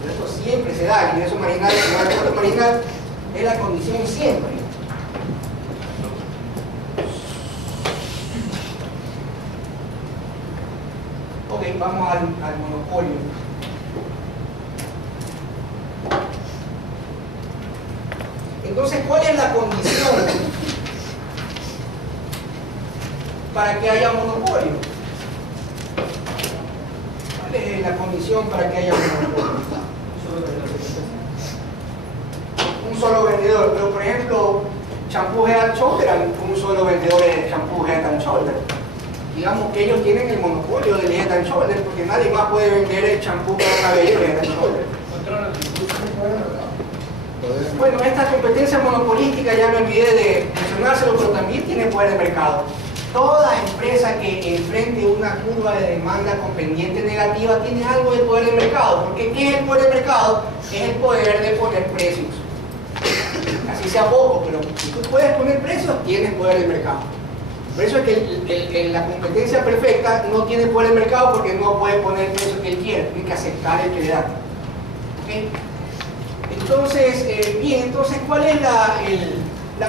Pero esto siempre se da, el ingreso marginal igual al costo marginal es la condición siempre. Ok, vamos al monopolio. Entonces, ¿cuál es la condición para que haya monopolio? ¿Cuál es la condición para que haya monopolio? Un solo vendedor. Pero, por ejemplo, Shampoo Head and Shoulder, un solo vendedor de Shampoo Head and Shoulder. Digamos que ellos tienen el monopolio del Head and Shoulder porque nadie más puede vender el champú para cabello de Head and Shoulder. Bueno, esta competencia monopolística ya me olvidé de mencionárselo, pero también tiene poder de mercado. Toda empresa que enfrente una curva de demanda con pendiente negativa tiene algo de poder de mercado. Porque ¿qué es el poder de mercado? Es el poder de poner precios. Así sea poco, pero si tú puedes poner precios, tienes poder de mercado. Por eso es que la competencia perfecta no tiene poder de mercado porque no puede poner el precio que él quiere, tiene que aceptar el que le da. ¿Okay? Entonces, bien, entonces, ¿cuál es la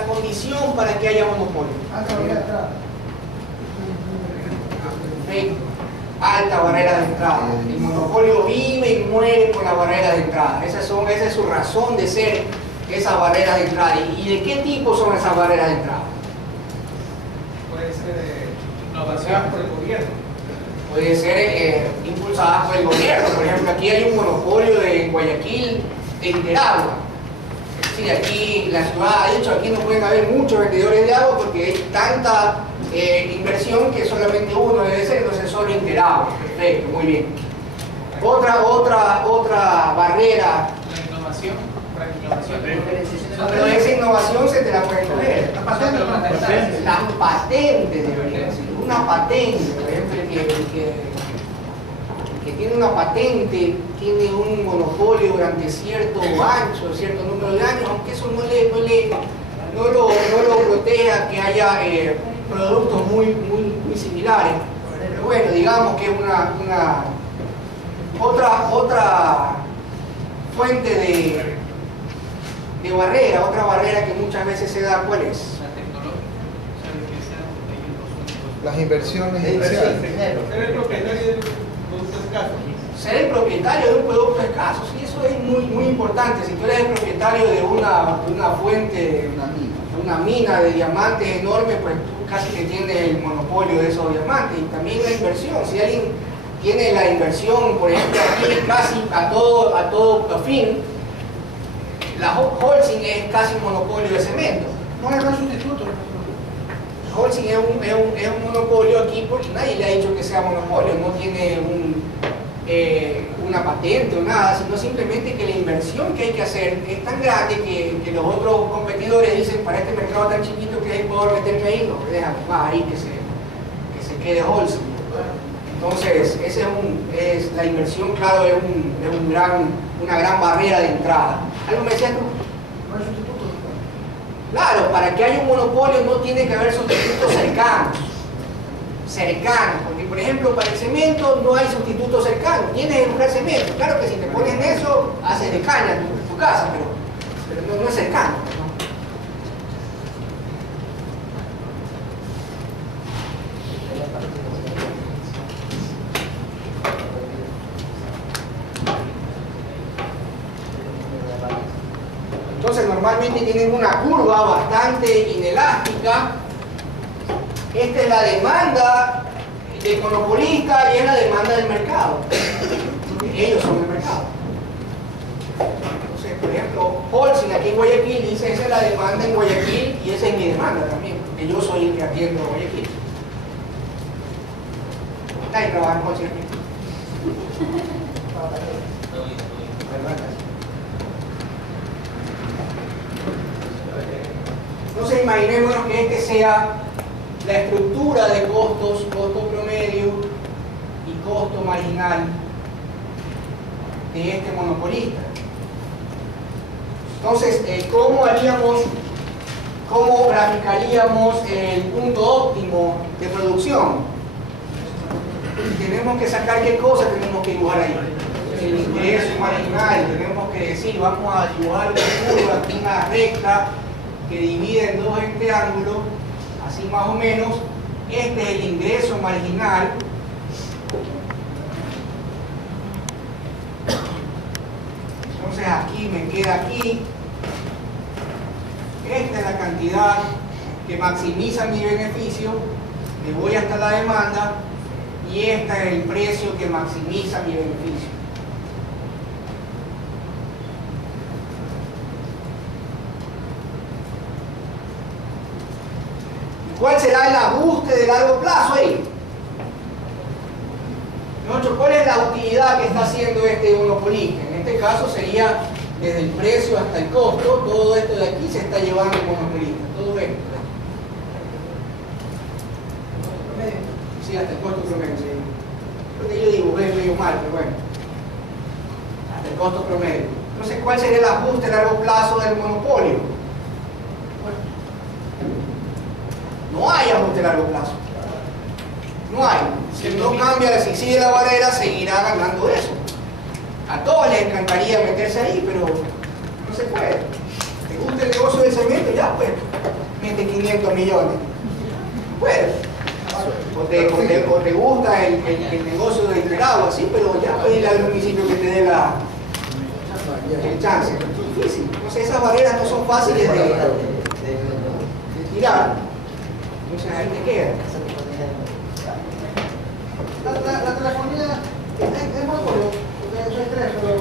condición para que haya monopolio? Perfecto. Alta barrera de entrada. El monopolio vive y muere con la barrera de entrada. Esa es su razón de ser, esas barreras de entrada. ¿Y de qué tipo son esas barreras de entrada? Puede ser innovación por el gobierno. Puede ser impulsadas por el gobierno. Por ejemplo, aquí hay un monopolio en Guayaquil de Interagua. Es decir, aquí la ciudad ha dicho, aquí no pueden haber muchos vendedores de agua porque hay tanta inversión que solamente uno debe ser, entonces solo Interagua. Perfecto, muy bien. Otra barrera. La innovación. Pero esa innovación se te la pueden coger. Las patentes deberían ser. Una patente, por ejemplo, el que tiene una patente tiene un monopolio durante cierto ancho, cierto número de años, aunque eso no lo proteja que haya productos muy similares. Pero bueno, digamos que otra fuente de barrera, otra barrera que muchas veces se da, ¿cuál es? La tecnológica. O sea, de que sean ellos Las inversiones Dinero. iniciales. Ser el propietario del producto escaso. Ser el propietario de un producto escaso, sí, eso es muy importante. Si tú eres el propietario de una fuente, una mina de diamantes enorme, pues tú casi que tienes el monopolio de esos diamantes. Y también la inversión, si alguien tiene la inversión, por ejemplo, aquí casi a todo fin, la Holcim es casi un monopolio de cemento. No es un sustituto. Holcim es un monopolio aquí porque nadie le ha dicho que sea monopolio, no tiene una patente o nada, sino simplemente que la inversión que hay que hacer es tan grande que los otros competidores dicen, para este mercado tan chiquito que hay, puedo meterme ahí, no, déjame más ahí que se quede Holcim. Entonces, la inversión, claro, es una gran barrera de entrada. ¿Algo me decías tú? No es sustituto. Claro, para que haya un monopolio no tiene que haber sustitutos cercanos, porque por ejemplo para el cemento no hay sustitutos cercanos, tienes que buscar cemento. Claro que si te pones en eso, haces de caña tu casa, pero no es cercano, ¿no? Entonces normalmente tienen una curva bastante inelástica. Esta es la demanda del monopolista y es la demanda del mercado. Ellos son el mercado. Entonces, por ejemplo, Holcim aquí en Guayaquil dice, esa es la demanda en Guayaquil y esa es mi demanda también, porque yo soy el que atiendo a Guayaquil. Nadie trabaja en Holcim aquí. Entonces imaginémonos que este sea la estructura de costos, costo promedio y costo marginal de este monopolista. Entonces, ¿cómo graficaríamos el punto óptimo de producción? Tenemos que sacar qué cosa tenemos que dibujar ahí. El ingreso marginal, tenemos que decir, vamos a dibujar una curva, una recta que divide en dos este ángulo, así más o menos. Este es el ingreso marginal. Entonces aquí me queda aquí. Esta es la cantidad que maximiza mi beneficio. Me voy hasta la demanda y este es el precio que maximiza mi beneficio. ¿Cuál será el ajuste de largo plazo ahí? ¿Cuál es la utilidad que está haciendo este monopolista? En este caso sería desde el precio hasta el costo, todo esto de aquí se está llevando el monopolista, todo esto. Sí, hasta el costo promedio. Sí. Lo que yo digo es medio mal, pero bueno. Hasta el costo promedio. Entonces, ¿cuál sería el ajuste a largo plazo del monopolio? Bueno, no hay ajuste a largo plazo. No hay. Si no cambia, si sigue la barrera, seguirá ganando eso. A todos les encantaría meterse ahí, pero no se puede. ¿Te gusta el negocio del cemento? Ya pues, mete 500 millones. No puede. O te gusta el negocio del pelado, así, pero ya pedirle al municipio que te dé el chance. Es difícil. Entonces esas barreras no son fáciles de tirar. Entonces ahí te queda. La telefonía es monopolio, porque eso es tres, pero...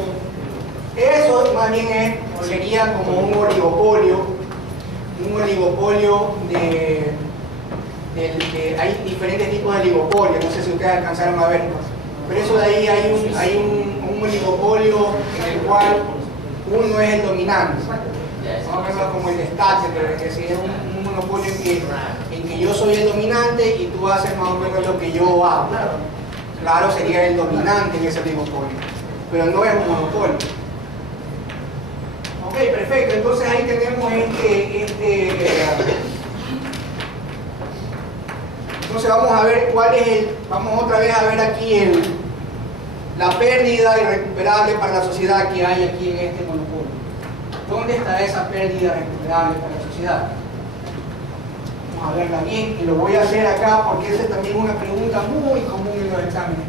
Eso más bien sería como un oligopolio hay diferentes tipos de oligopolio, no sé si ustedes alcanzaron a ver, pero eso de ahí hay un oligopolio en el cual uno es el dominante, más o menos como el destaque, pero es decir, es un monopolio en que yo soy el dominante y tú haces más o menos lo que yo hago. Claro, sería el dominante en ese oligopolio, pero no es un monopolio. Ok, perfecto, entonces ahí tenemos entonces vamos a ver vamos otra vez a ver aquí la pérdida irrecuperable para la sociedad que hay aquí en este monopolio. ¿Dónde está esa pérdida irrecuperable para la sociedad? Vamos a verla bien y lo voy a hacer acá porque esa también es una pregunta muy común en los exámenes.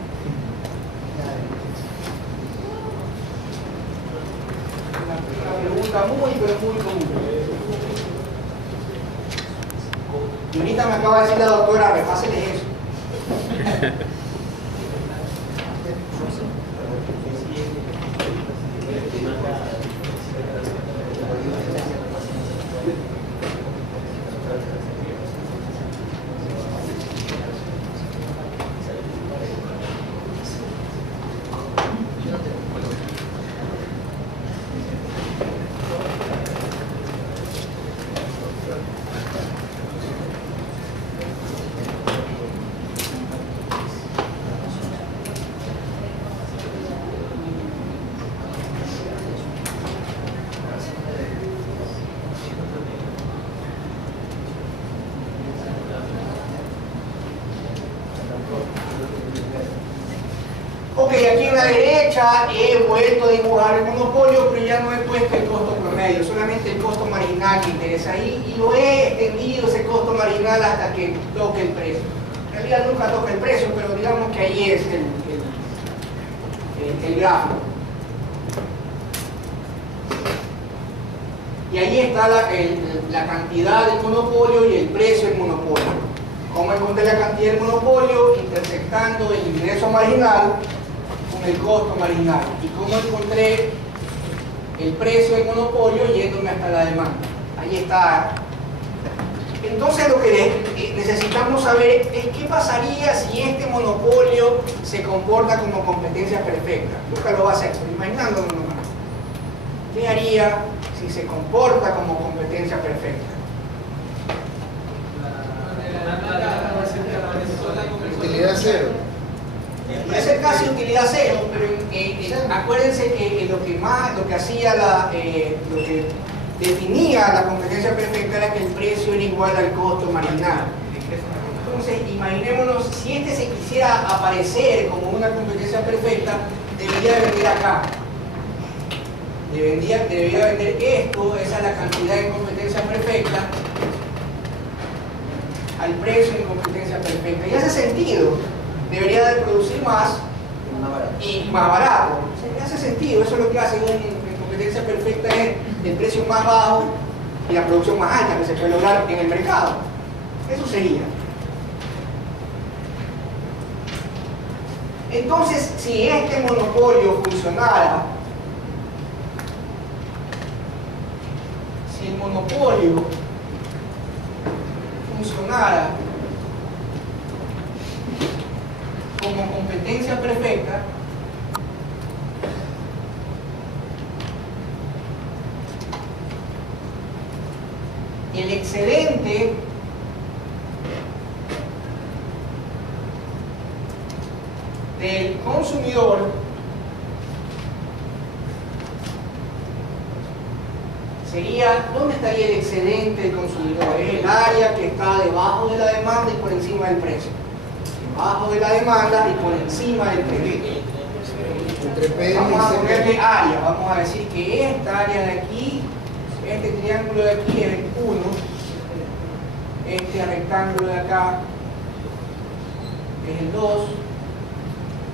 Una pregunta pero muy común. Y ahorita me acaba de decir la doctora, repáseles eso. Ok, aquí en la derecha he vuelto a dibujar el monopolio, pero ya no he puesto el costo promedio, solamente el costo marginal que interesa ahí, y lo he extendido ese costo marginal hasta que toque el precio. En realidad nunca toca el precio, pero digamos que ahí es el gráfico. Y ahí está la cantidad del monopolio y el precio del monopolio. ¿Cómo encontré la cantidad del monopolio? Intersectando el ingreso marginal con el costo marginal. ¿Y cómo encontré el precio del monopolio? Yéndome hasta la demanda. Ahí está. Entonces lo que necesitamos saber es qué pasaría si este monopolio se comporta como competencia perfecta. Nunca lo va a hacer, pero imaginándolo nomás. ¿Qué haría si se comporta como competencia perfecta? Utilidad cero. Puede ser casi utilidad cero, pero acuérdense que lo que hacía lo que definía la competencia perfecta era que el precio era igual al costo marginal. Entonces, imaginémonos, si este se quisiera aparecer como una competencia perfecta, debería vender acá. Debería vender esto, esa es la cantidad de competencia perfecta, al precio de competencia perfecta. Y hace sentido, debería de producir más y más barato. O sea, hace sentido, eso es lo que hace en competencia perfecta, es el precio más bajo y la producción más alta que se puede lograr en el mercado. Eso sería. Entonces, si este monopolio funcionara, si el monopolio funcionara como competencia perfecta, el excedente del consumidor sería, ¿dónde estaría el excedente del consumidor? Es el área que está debajo de la demanda y por encima del precio. Debajo de la demanda y por encima del precio. Entre P Vamos a y ponerle CP. área, vamos a decir que esta área de aquí, este triángulo de aquí es el 1, este rectángulo de acá es el 2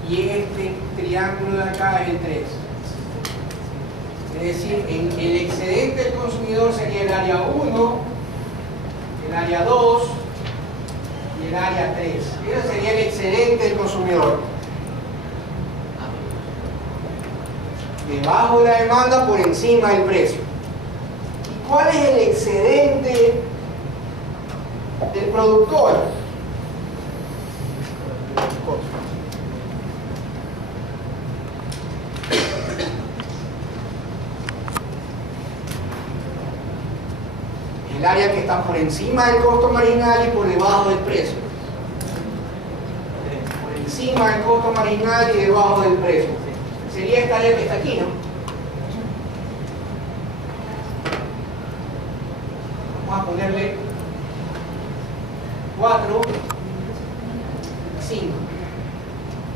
y este triángulo de acá es el 3. Es decir, el excedente del consumidor sería el área 1, el área 2 y el área 3. Ese sería el excedente del consumidor. Debajo de la demanda, por encima del precio. ¿Y cuál es el excedente del productor? El área que está por encima del costo marginal y por debajo del precio. Por encima del costo marginal y debajo del precio. Sería esta área que está aquí, ¿no? Vamos a ponerle 4, 5.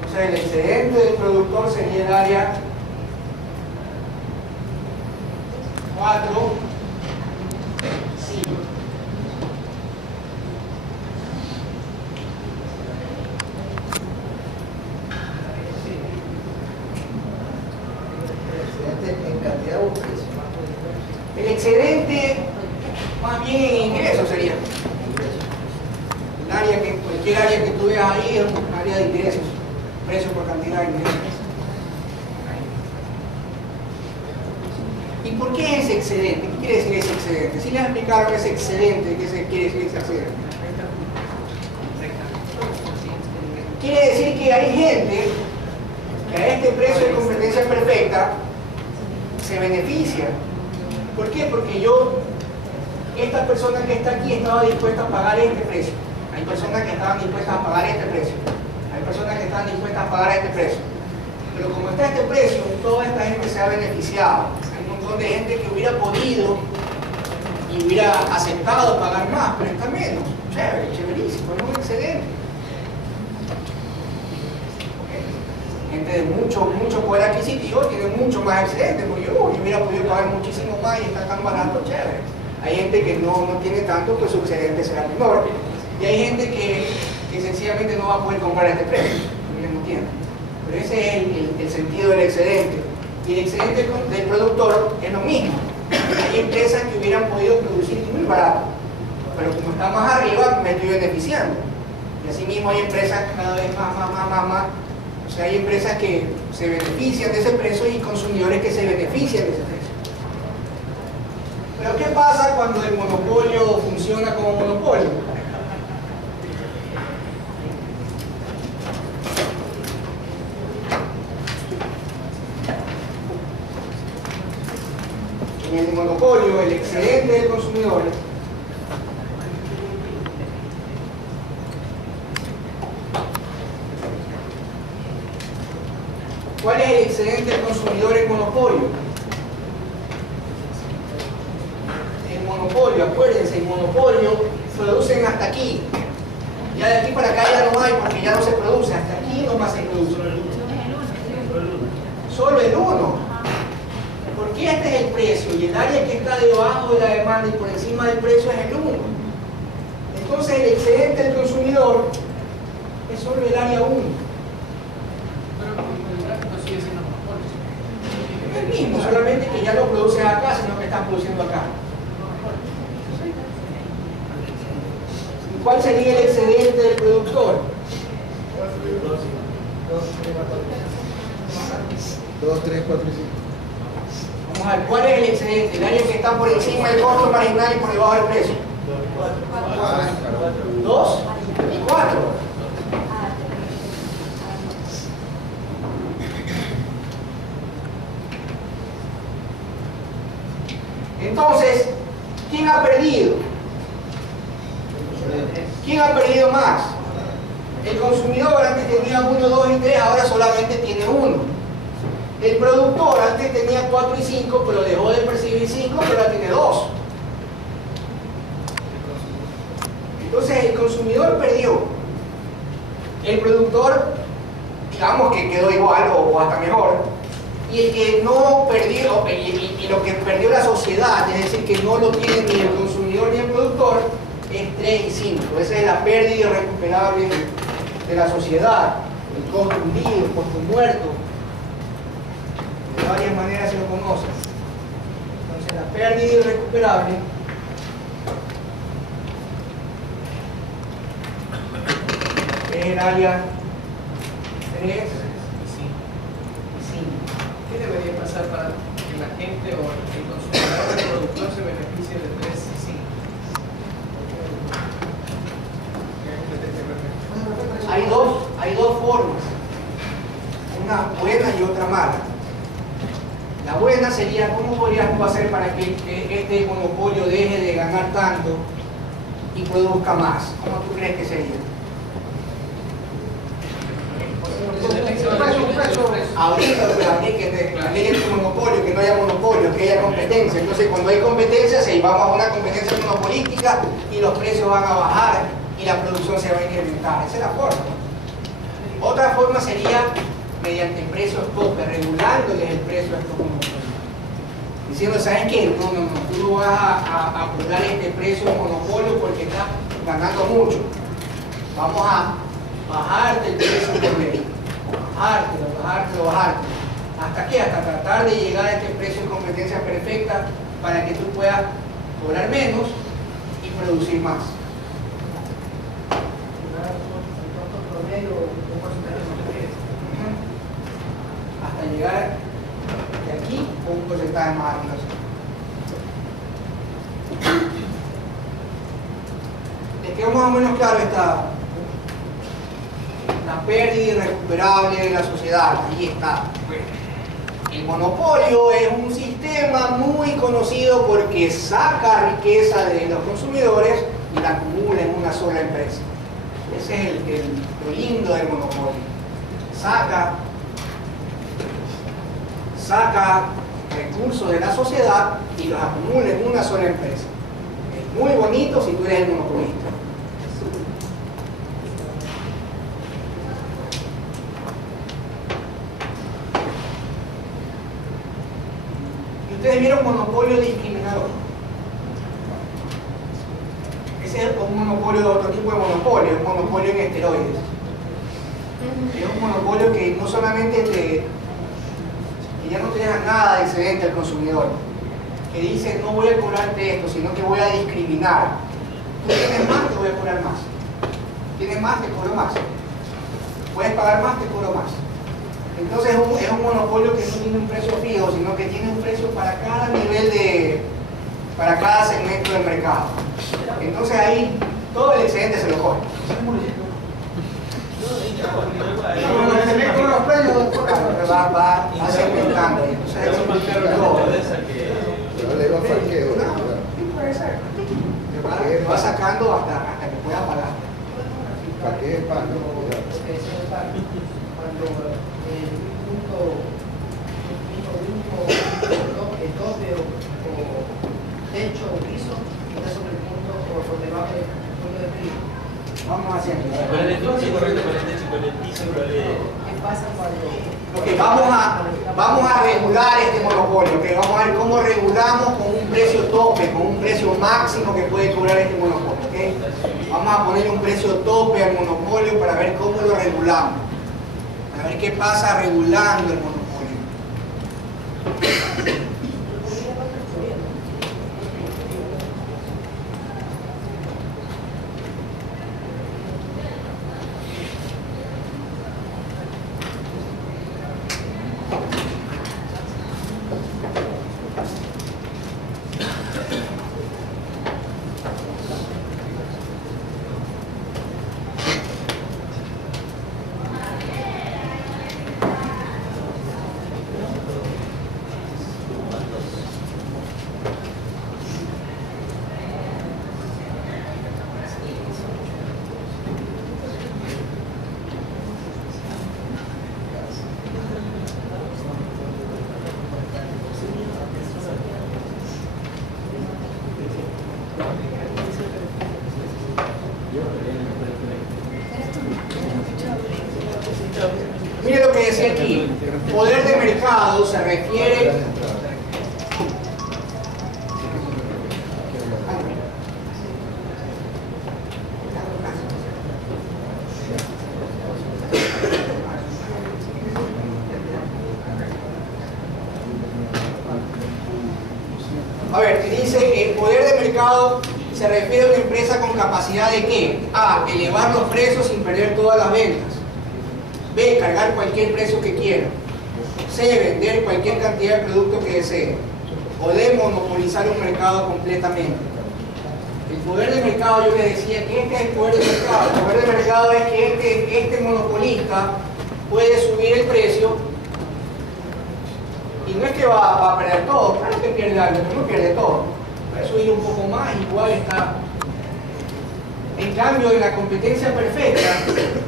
O sea, el excedente del productor sería el área 4, 5. ¿En cantidad o precio? El excedente, más bien en ingresos sería. El área que, cualquier área que tú veas ahí es un área de ingresos. Precio por cantidad de ingresos. ¿Y por qué es excedente? ¿Qué quiere decir ese excedente? Si les explicaron ese excedente, ¿qué quiere decir ese excedente? Quiere decir que hay gente que a este precio de competencia perfecta se beneficia. ¿Por qué? Porque esta persona que está aquí estaba dispuesta a pagar este precio. Hay personas que estaban dispuestas a pagar este precio. Hay personas que están dispuestas a pagar este precio. Pero como está este precio, toda esta gente se ha beneficiado. Hay un montón de gente que hubiera podido y hubiera aceptado pagar más, pero está menos. Chévere, chéverísimo, es un excedente. Gente de mucho poder adquisitivo tiene mucho más excedente, porque yo hubiera podido pagar muchísimo más y está tan barato, chévere. Hay gente que no tiene tanto, pues su excedente será menor. Y hay gente que sencillamente no va a poder comprar a este precio, porque no tiene. Pero ese es el sentido del excedente. Y el excedente del productor es lo mismo. Hay empresas que hubieran podido producir muy barato, pero como está más arriba, me estoy beneficiando. Y así mismo hay empresas cada vez más. O sea, hay empresas que se benefician de ese precio y consumidores que se benefician de ese precio. Pero ¿qué pasa cuando el monopolio funciona como monopolio? En el monopolio, el excedente del consumidor ¿cuál es el excedente del consumidor en monopolio? El monopolio, acuérdense, el monopolio producen hasta aquí. Ya de aquí para acá ya no hay porque ya no se produce, hasta aquí nomás se produce. Solo el 1. Porque este es el precio y el área que está debajo de la demanda y por encima del precio es el 1. Entonces el excedente del consumidor es solo el área 1. Sigue siendo monopolio. Es el mismo, solamente que ya no producen acá, sino que están produciendo acá. ¿Y cuál sería el excedente del productor? 2, 3, 4 y 5. Vamos a ver, ¿cuál es el excedente? El área que está por encima del costo marginal y por debajo del precio. 2 y 4. Entonces, ¿quién ha perdido? ¿Quién ha perdido más? El consumidor antes tenía 1, 2 y 3, ahora solamente tiene 1. El productor antes tenía 4 y 5, pero dejó de percibir 5, pero ahora tiene 2. Entonces el consumidor perdió. El productor, digamos que quedó igual o hasta mejor. Y el que no perdió, y lo que perdió la sociedad, es decir, que no lo tiene ni el consumidor ni el productor, es 3 y 5. Esa es la pérdida irrecuperable de la sociedad. El costo hundido, el costo muerto. De varias maneras se lo conoce. Entonces la pérdida irrecuperable es el área 3 y 5. ¿Qué debería pasar para que la gente o el consumidor o el productor se beneficie de 3 y 5? Hay dos formas, una buena y otra mala. La buena sería, ¿cómo podrías tú hacer para que este monopolio deje de ganar tanto y produzca más? ¿Cómo tú crees que sería? Ahorita que este monopolio, que no haya monopolio, que haya competencia. Entonces cuando hay competencia, vamos a una competencia monopolística y los precios van a bajar y la producción se va a incrementar. Esa es la forma. Otra forma sería mediante precios tope, regulándoles el precio a estos monopolios. Diciendo, ¿saben qué? No, tú no vas a cobrar este precio de monopolio porque estás ganando mucho. Vamos a bajarte el precio por medida. Bajártelo. ¿Hasta qué? Hasta tratar de llegar a este precio de competencia perfecta para que tú puedas cobrar menos y producir más. Hasta llegar de aquí con un porcentaje más alto. ¿Les quedó más o menos claro la pérdida irrecuperable de la sociedad? Ahí está. El monopolio es un sistema muy conocido porque saca riqueza de los consumidores y la acumula en una sola empresa. Ese es lo lindo del monopolio. Saca recursos de la sociedad y los acumula en una sola empresa. Es muy bonito si tú eres el monopolista. Ustedes vieron monopolio discriminador. Ese es un monopolio, otro tipo de monopolio, un monopolio en esteroides. Es un monopolio que no solamente que ya no te deja nada de excedente al consumidor, que dice no voy a cobrarte esto, sino que voy a discriminar. Tú tienes más, te voy a cobrar más. Tienes más, te cobro más. Puedes pagar más, te cobro más. Entonces es un monopolio que no tiene un precio fijo, sino que tiene un precio para cada nivel para cada segmento del mercado. Entonces ahí todo el excedente se lo coge. Va segmentando. Entonces Yo le digo a parqueo. va sacando hasta que pueda pagar. Parqueo es pago. Cuando el tope o techo o piso está sobre el punto por debajo del punto de frío. Vamos haciendo. ¿Qué pasa cuando? Okay, vamos a regular este monopolio, okay, vamos a ver cómo regulamos con un precio tope, con un precio máximo que puede cobrar este monopolio. Okay. Vamos a poner un precio tope al monopolio para ver cómo lo regulamos. A ver qué pasa regulando el monopolio. Mire lo que decía aquí. Poder de mercado se refiere... A ver, dice que el poder de mercado se refiere a una empresa con capacidad de ¿qué? A. Elevar los precios sin perder todas las ventas. B. Cargar cualquier precio que quiera. C. Vender cualquier cantidad de producto que desee. O D. Monopolizar un mercado completamente. El poder de mercado, yo les decía que este es el poder de mercado. El poder de mercado es que este monopolista puede subir el precio. Y no es que va a perder todo, claro que pierde algo, pero no pierde todo. Puede subir un poco más, igual está. En cambio, en la competencia perfecta,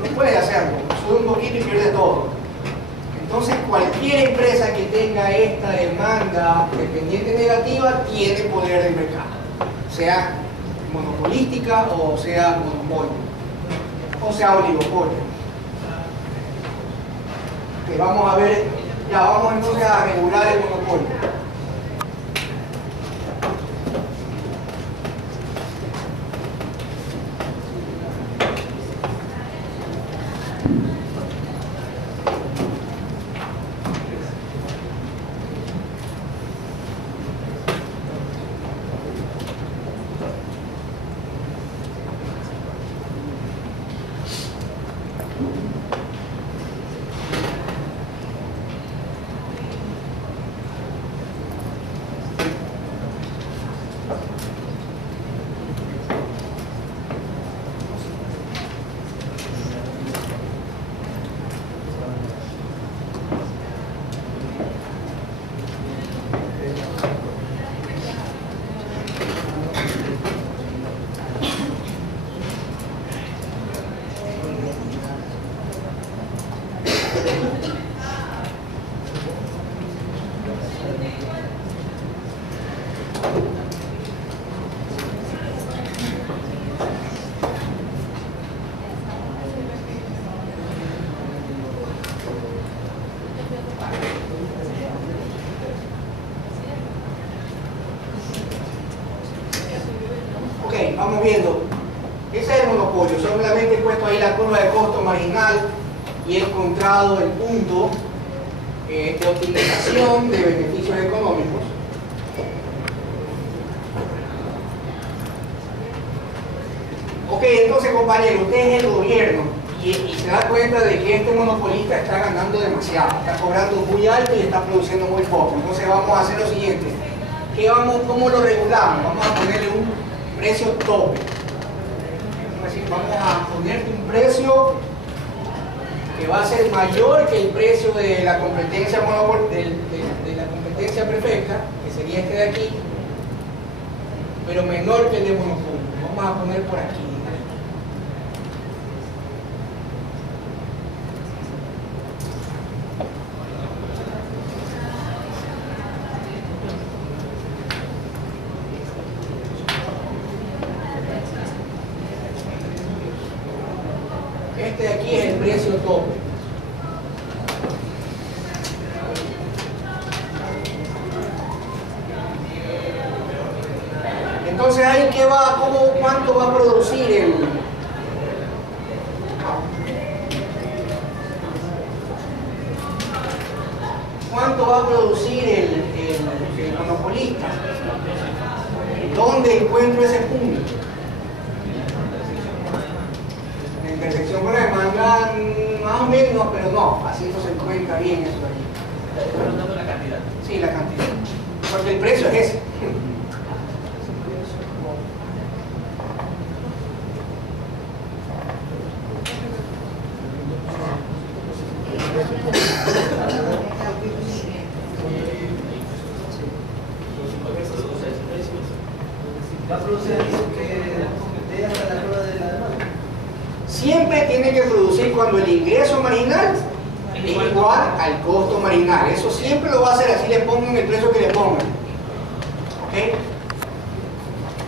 no puede hacerlo. Sube un poquito y pierde todo. Entonces, cualquier empresa que tenga esta demanda dependiente negativa tiene poder de mercado. Sea monopolística o sea monopolio. O sea oligopolio. Que vamos a ver. Ya vamos entonces a regular el monopolio. Vamos viendo, ese es el monopolio, solamente he puesto ahí la curva de costo marginal y he encontrado el punto de optimización de beneficios económicos. Ok, entonces compañeros, usted es el gobierno y se da cuenta de que este monopolista está ganando demasiado, está cobrando muy alto y está produciendo muy poco. Entonces vamos a hacer lo siguiente, ¿cómo lo regulamos? Vamos a ponerle un precio tope. Es decir, vamos a ponerte un precio que va a ser mayor que el precio de la competencia de la competencia perfecta, que sería este de aquí, pero menor que el de monopolio. Vamos a poner por aquí. Este de aquí es el precio tope. Entonces ahí que va, cuánto va a producir el monopolista. ¿Dónde encuentro ese punto? La intersección con la demanda, más o menos, pero no, así no se encuentra bien eso allí. Estoy preguntando la cantidad. Sí, la cantidad. Porque el precio es ese. ¿Va a producir algo que deja la curva de la demanda? Siempre tiene que producir cuando el ingreso marginal es igual al costo marginal. Eso siempre lo va a hacer, así le pongan el precio que le pongan. ¿Ok?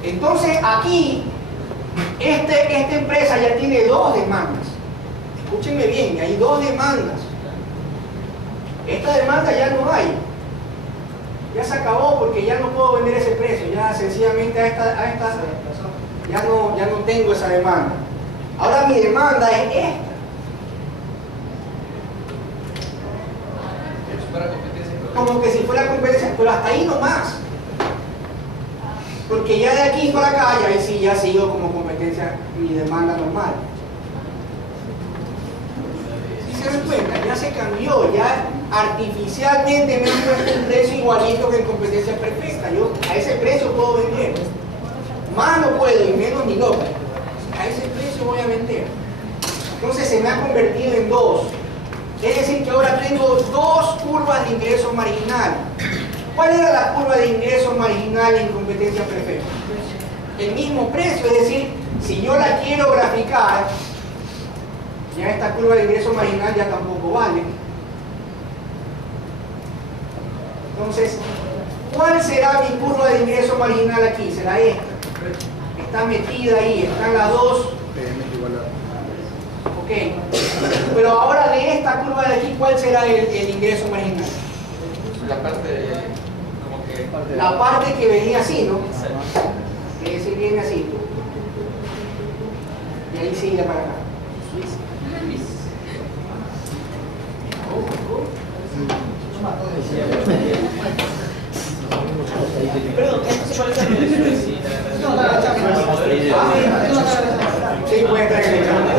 Entonces aquí, esta empresa ya tiene dos demandas. Escúchenme bien, hay dos demandas. Esta demanda ya no hay. Ya se acabó porque ya no puedo vender ese precio. Ya sencillamente a esta ya no tengo esa demanda. Ahora mi demanda es esta. Como que si fuera competencia, pero hasta ahí nomás. Porque ya de aquí para acá, ya ahí sí ya sigo como competencia mi demanda normal. ¿Sí se dan cuenta? Ya se cambió, ya artificialmente me han puesto un precio igualito que en competencia perfecta. Yo a ese precio puedo vender. Más no puedo y menos ni loco. A ese precio voy a vender. Entonces se me ha convertido en dos. Es decir, que ahora tengo dos curvas de ingreso marginal. ¿Cuál era la curva de ingreso marginal en competencia perfecta? El mismo precio, es decir, si yo la quiero graficar, ya esta curva de ingreso marginal ya tampoco vale. Entonces, ¿cuál será mi curva de ingreso marginal aquí? Será esta. Está metida ahí, están las dos. Ok. Pero ahora de esta curva de aquí, ¿cuál será el ingreso marginal? La parte como que... La parte que venía así, ¿no? Que si viene así. Y ahí sigue para acá. Perdón, ¿esto se parece a lo de Suecia? Sí, puede estar en el canal.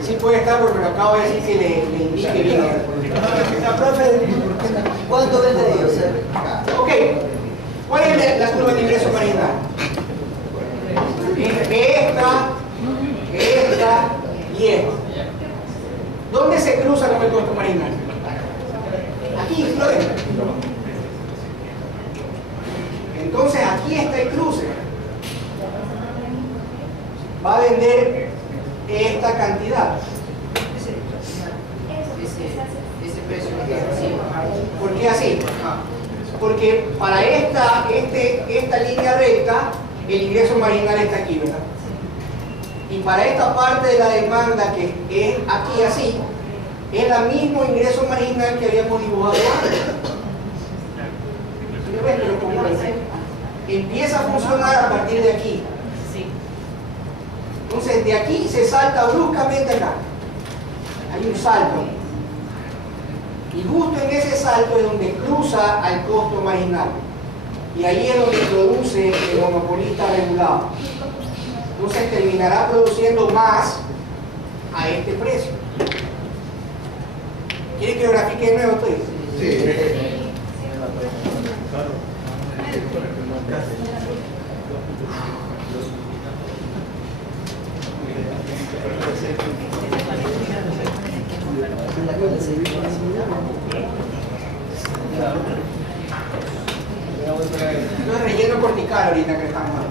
Sí puede estar porque me lo acabo de decir que le indique bien. Profe, ¿cuánto vende ellos? Ok, ¿cuál es la curva de ingreso marginal? Esta y esta. ¿Dónde se cruza con el costo marginal? Aquí, Flores. Entonces aquí está el cruce. Va a vender esta cantidad. Ese precio que es así. ¿Por qué así? Porque para esta línea recta, el ingreso marginal está aquí, ¿verdad? Y para esta parte de la demanda que es aquí así, es el mismo ingreso marginal que habíamos dibujado antes. Pero como empieza a funcionar a partir de aquí. Entonces de aquí se salta bruscamente acá. Hay un salto. Y justo en ese salto es donde cruza al costo marginal. Y ahí es donde produce el monopolista regulado. Entonces terminará produciendo más a este precio. ¿Quiere que lo grafique de nuevo, ustedes? Sí. No es relleno cortical ahorita que estamos mal.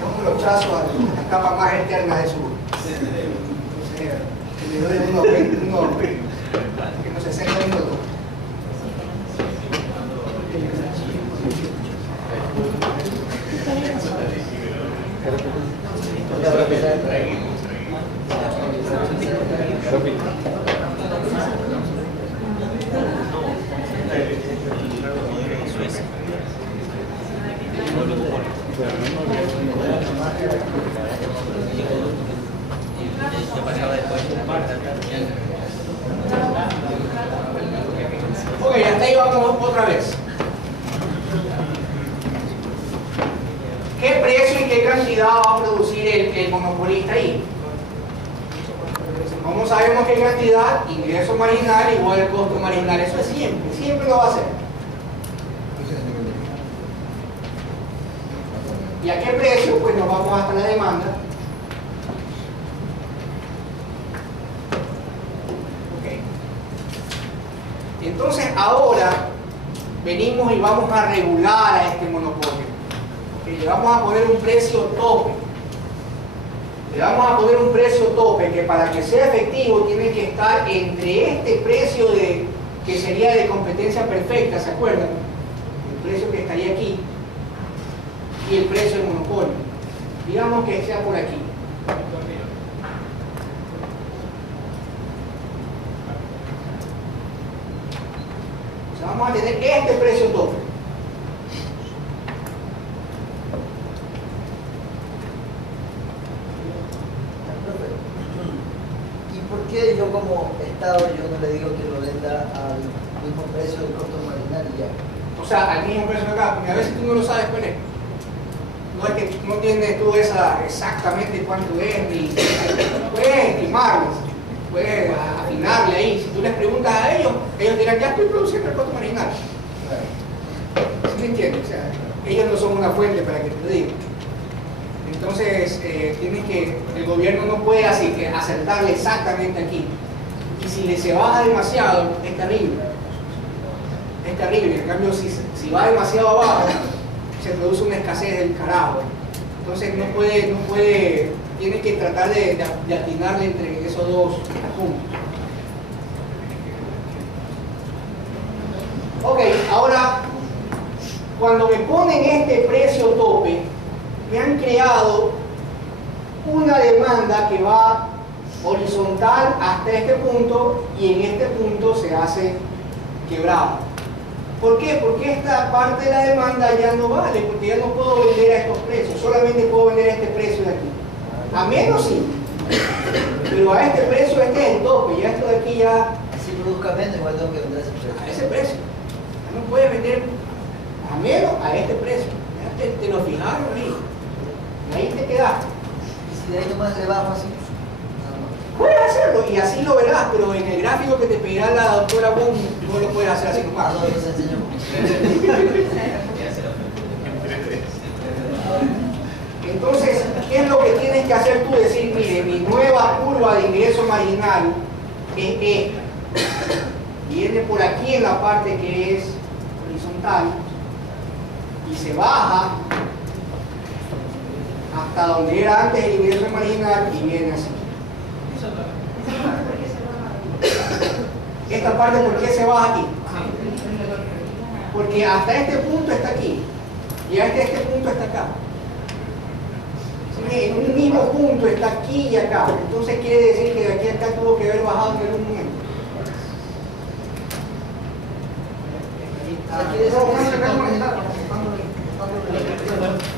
Como los trazos a la capa más externa de su. Le doy uno que no se seca un minuto. Ok, hasta ahí vamos otra vez. ¿Qué precio y qué cantidad va a producir el monopolista ahí? Como sabemos qué cantidad, ingreso marginal igual al costo marginal, eso es siempre lo va a hacer. ¿Y a qué precio? Pues nos vamos hasta la demanda. Ok. Entonces ahora venimos y vamos a regular a este monopolio. Okay, le vamos a poner un precio tope. Le vamos a poner un precio tope que para que sea efectivo tiene que estar entre este precio que sería de competencia perfecta, ¿se acuerdan? El precio que estaría aquí y el precio del monopolio. Digamos que sea por aquí. vamos a tener este precio tope. ¿Y por qué yo como Estado yo no le digo que lo venda al mismo precio del costo marginal y ya? O sea, al mismo precio de acá, porque a veces tú no lo sabes cuál es. No es que no tienes tú esa exactamente cuánto es, ni puedes estimarlo, puedes afinarle ahí. Si tú les preguntas a ellos, ellos dirán, ya estoy produciendo el costo marginal. ¿Sí me entiendes? O sea, ellos no son una fuente para que te lo digan. Entonces, el gobierno no puede así que acertarle exactamente aquí. Y si se baja demasiado, es terrible. Es terrible. En cambio, si va demasiado abajo, se produce una escasez del carajo. Entonces no puede, tiene que tratar de atinarle entre esos dos puntos. Ok, ahora, cuando me ponen este precio tope, me han creado una demanda que va horizontal hasta este punto y en este punto se hace quebrado. ¿Por qué? Porque esta parte de la demanda ya no vale, porque ya no puedo vender a estos precios, solamente puedo vender a este precio de aquí. A menos sí, pero a este precio este es el tope, ya esto de aquí ya... Si produzca menos, igual tengo que vender a ese precio. A ese precio. Ya no puedes vender a menos a este precio. Ya te lo fijaron ahí. Y ahí te quedaste. Y si de ahí nomás le bajo así, nada más. Puedes hacerlo y así lo verás, pero en el gráfico que te pedirá la doctora Wong no lo puedes hacer así nomás. No, yo se enseño. Entonces, ¿qué es lo que tienes que hacer tú? Decir, mire, mi nueva curva de ingreso marginal es esta. Viene por aquí en la parte que es horizontal y se baja hasta donde era antes el ingreso marginal y viene así. Esta parte, ¿por qué se baja aquí? Porque hasta este punto está aquí y hasta este punto está acá. En un mismo punto está aquí y acá. Entonces quiere decir que de aquí a acá tuvo que haber bajado en algún momento.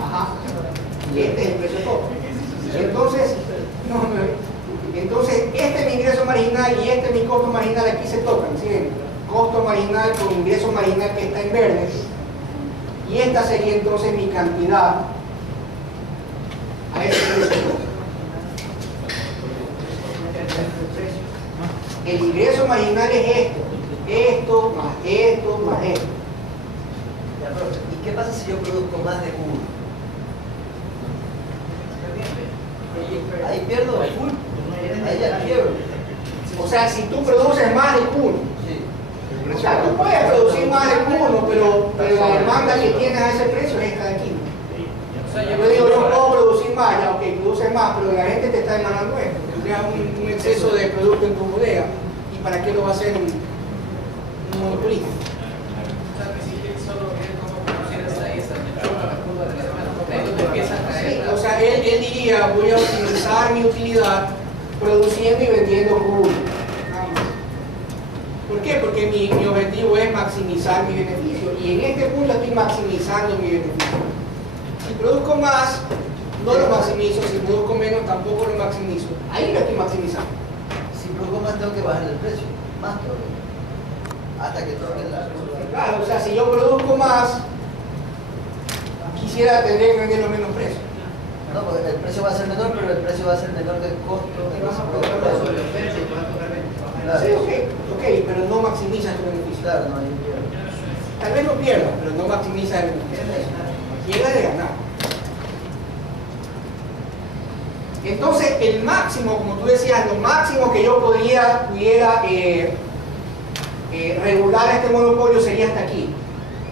Ajá. Este es el precio tope. Entonces, este es mi ingreso marginal y este es mi costo marginal, aquí se tocan, ¿sí ven? Costo marginal con ingreso marginal que está en verde. Y esta sería entonces mi cantidad a ese precio tope. El ingreso marginal es esto más esto más esto. Ya, pero, ¿y qué pasa si yo produzco más de uno? Ahí pierdo el full. Ahí ya quiebro. O sea, si tú produces más de uno, Sí. o sea, tú puedes producir más de uno, pero la demanda que tienes a ese precio es esta de aquí. Yo digo, yo puedo producir más, ya, ok, produces más, pero la gente te está demandando esto. Tendrías un exceso de producto en tu bodega. ¿Y para qué lo va a hacer un monopolista? O sea, que si quieres solo ver cómo funcionas ahí, esta la curva de la demanda, porque ahí donde empieza a Sí, caer. o sea, él diría, voy a optimizar mi utilidad produciendo y vendiendo crudo. ¿Por qué? Porque mi objetivo es maximizar mi beneficio y en este punto estoy maximizando mi beneficio. Si produzco más, no lo maximizo, si produzco menos, tampoco lo maximizo. Ahí lo estoy maximizando. Si produzco más, tengo que bajar el precio. Más todavía. Hasta que toque la curva. Claro, o sea, si yo produzco más, quisiera tener que vender los menos precios. No, porque el precio va a ser menor, pero el precio va a ser menor del costo de los Sobre la oferta y va a tocar venta. Claro. Sí, ok, pero no maximizas tu beneficio. Claro, no hay un Tal vez lo pierdas, pero no maximizas el beneficio. Llega de ganar. Entonces, el máximo, como tú decías, lo máximo que yo pudiera regular este monopolio sería hasta aquí,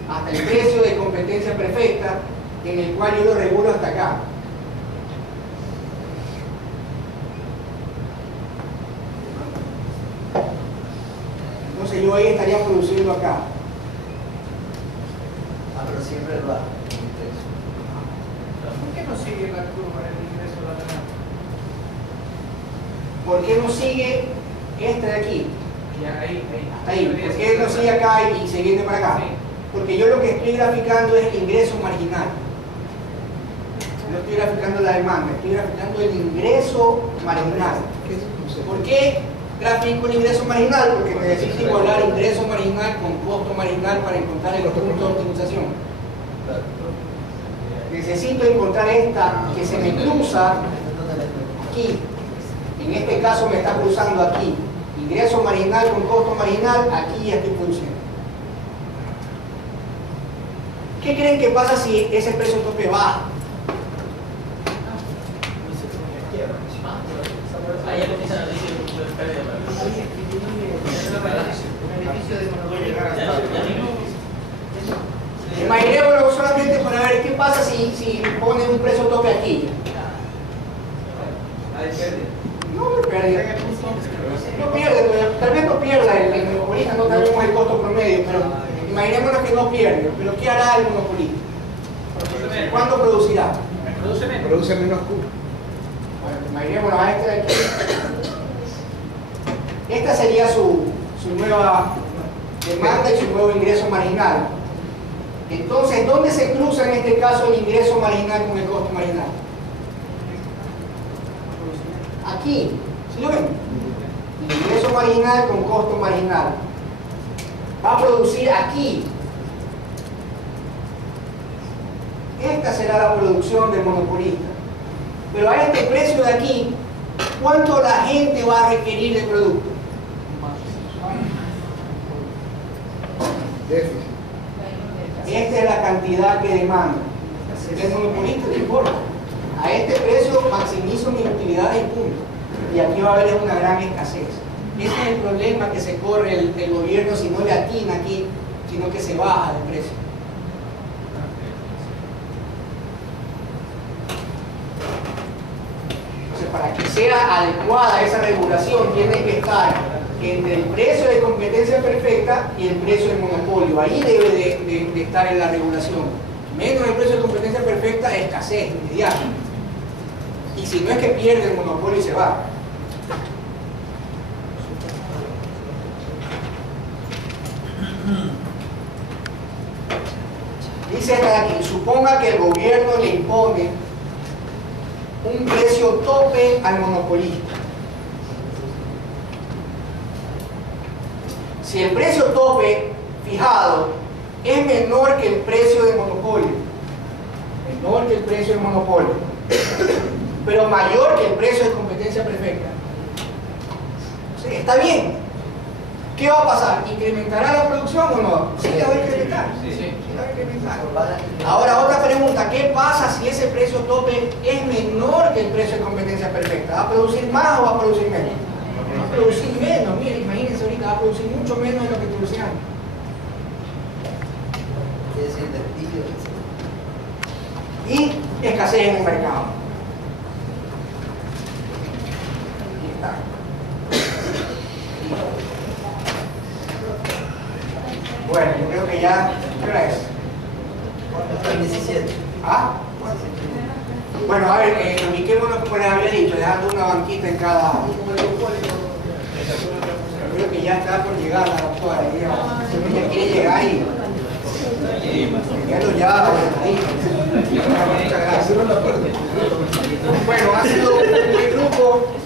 hasta el precio de competencia perfecta, en el cual yo lo regulo hasta acá. Entonces yo ahí estaría produciendo acá. Ah, pero siempre baja. ¿Por qué no sigue la curva del ingreso de la demanda? ¿Por qué no sigue esta de aquí? Ya ahí. Hasta ahí. ¿Por qué no sigue acá y siguiendo para acá? Porque yo lo que estoy graficando es el ingreso marginal. No estoy graficando la demanda, estoy graficando el ingreso marginal. ¿Por qué grafico el ingreso marginal? Porque necesito igualar ingreso marginal con costo marginal para encontrar el punto de optimización. Necesito encontrar esta que se me cruza aquí. En este caso me está cruzando aquí. Ingreso marginal con costo marginal, aquí ya estoy produciendo. ¿Qué creen que pasa si ese precio tope baja? Ahí empiezan a decir pérdida. Beneficio de Imaginémoslo solamente para ver qué pasa si ponen un precio tope aquí. No me pierde. No pierde, tal vez no pierda el monopolista, no sabemos el costo promedio, pero imaginémonos que no pierde. Pero ¿qué hará el monopolista? ¿Cuánto producirá? Produce menos Q. Bueno, imaginémonos a este de aquí. Esta sería su nueva demanda y su nuevo ingreso marginal. Entonces, ¿dónde se cruza en este caso el ingreso marginal con el costo marginal? Aquí, ¿sí lo ven? Ingreso marginal con costo marginal. Va a producir aquí. Esta será la producción del monopolista. Pero a este precio de aquí, ¿cuánto la gente va a requerir de producto? Déficit. Esta es la cantidad que demanda. El monopolista no importa. A este precio maximizo mi utilidad y punto. Y aquí va a haber una gran escasez. Ese es el problema que se corre el gobierno si no le atina aquí, sino que se baja de precio. Entonces, para que sea adecuada esa regulación, tiene que estar entre el precio de competencia perfecta y el precio de monopolio. Ahí debe de estar en la regulación. Menos el precio de competencia perfecta, escasez inmediata. Y si no es que pierde el monopolio y se va. Dice esta de aquí, suponga que el gobierno le impone un precio tope al monopolista. Si el precio tope fijado es menor que el precio de monopolio, pero mayor que el precio de competencia perfecta, ¿sí? Está bien. ¿Qué va a pasar? ¿Incrementará la producción o no? Sí, la va a incrementar. Sí, la va a incrementar. Ahora, otra pregunta, ¿qué pasa si ese precio tope es menor que el precio de competencia perfecta? ¿Va a producir más o va a producir menos? Va a producir menos. Miren, imagínense ahorita, va a producir mucho menos de lo que producía antes. Y escasez en el mercado. Aquí está. Bueno, yo creo que ya. ¿Qué hora es? 17. ¿Ah? Bueno, a ver, ubiquémonos como les había dicho, dejando una banquita en cada. Yo creo que ya está por llegar la doctora. Ella quiere llegar ahí. Ya. Muchas gracias. Bueno, ha sido un buen grupo.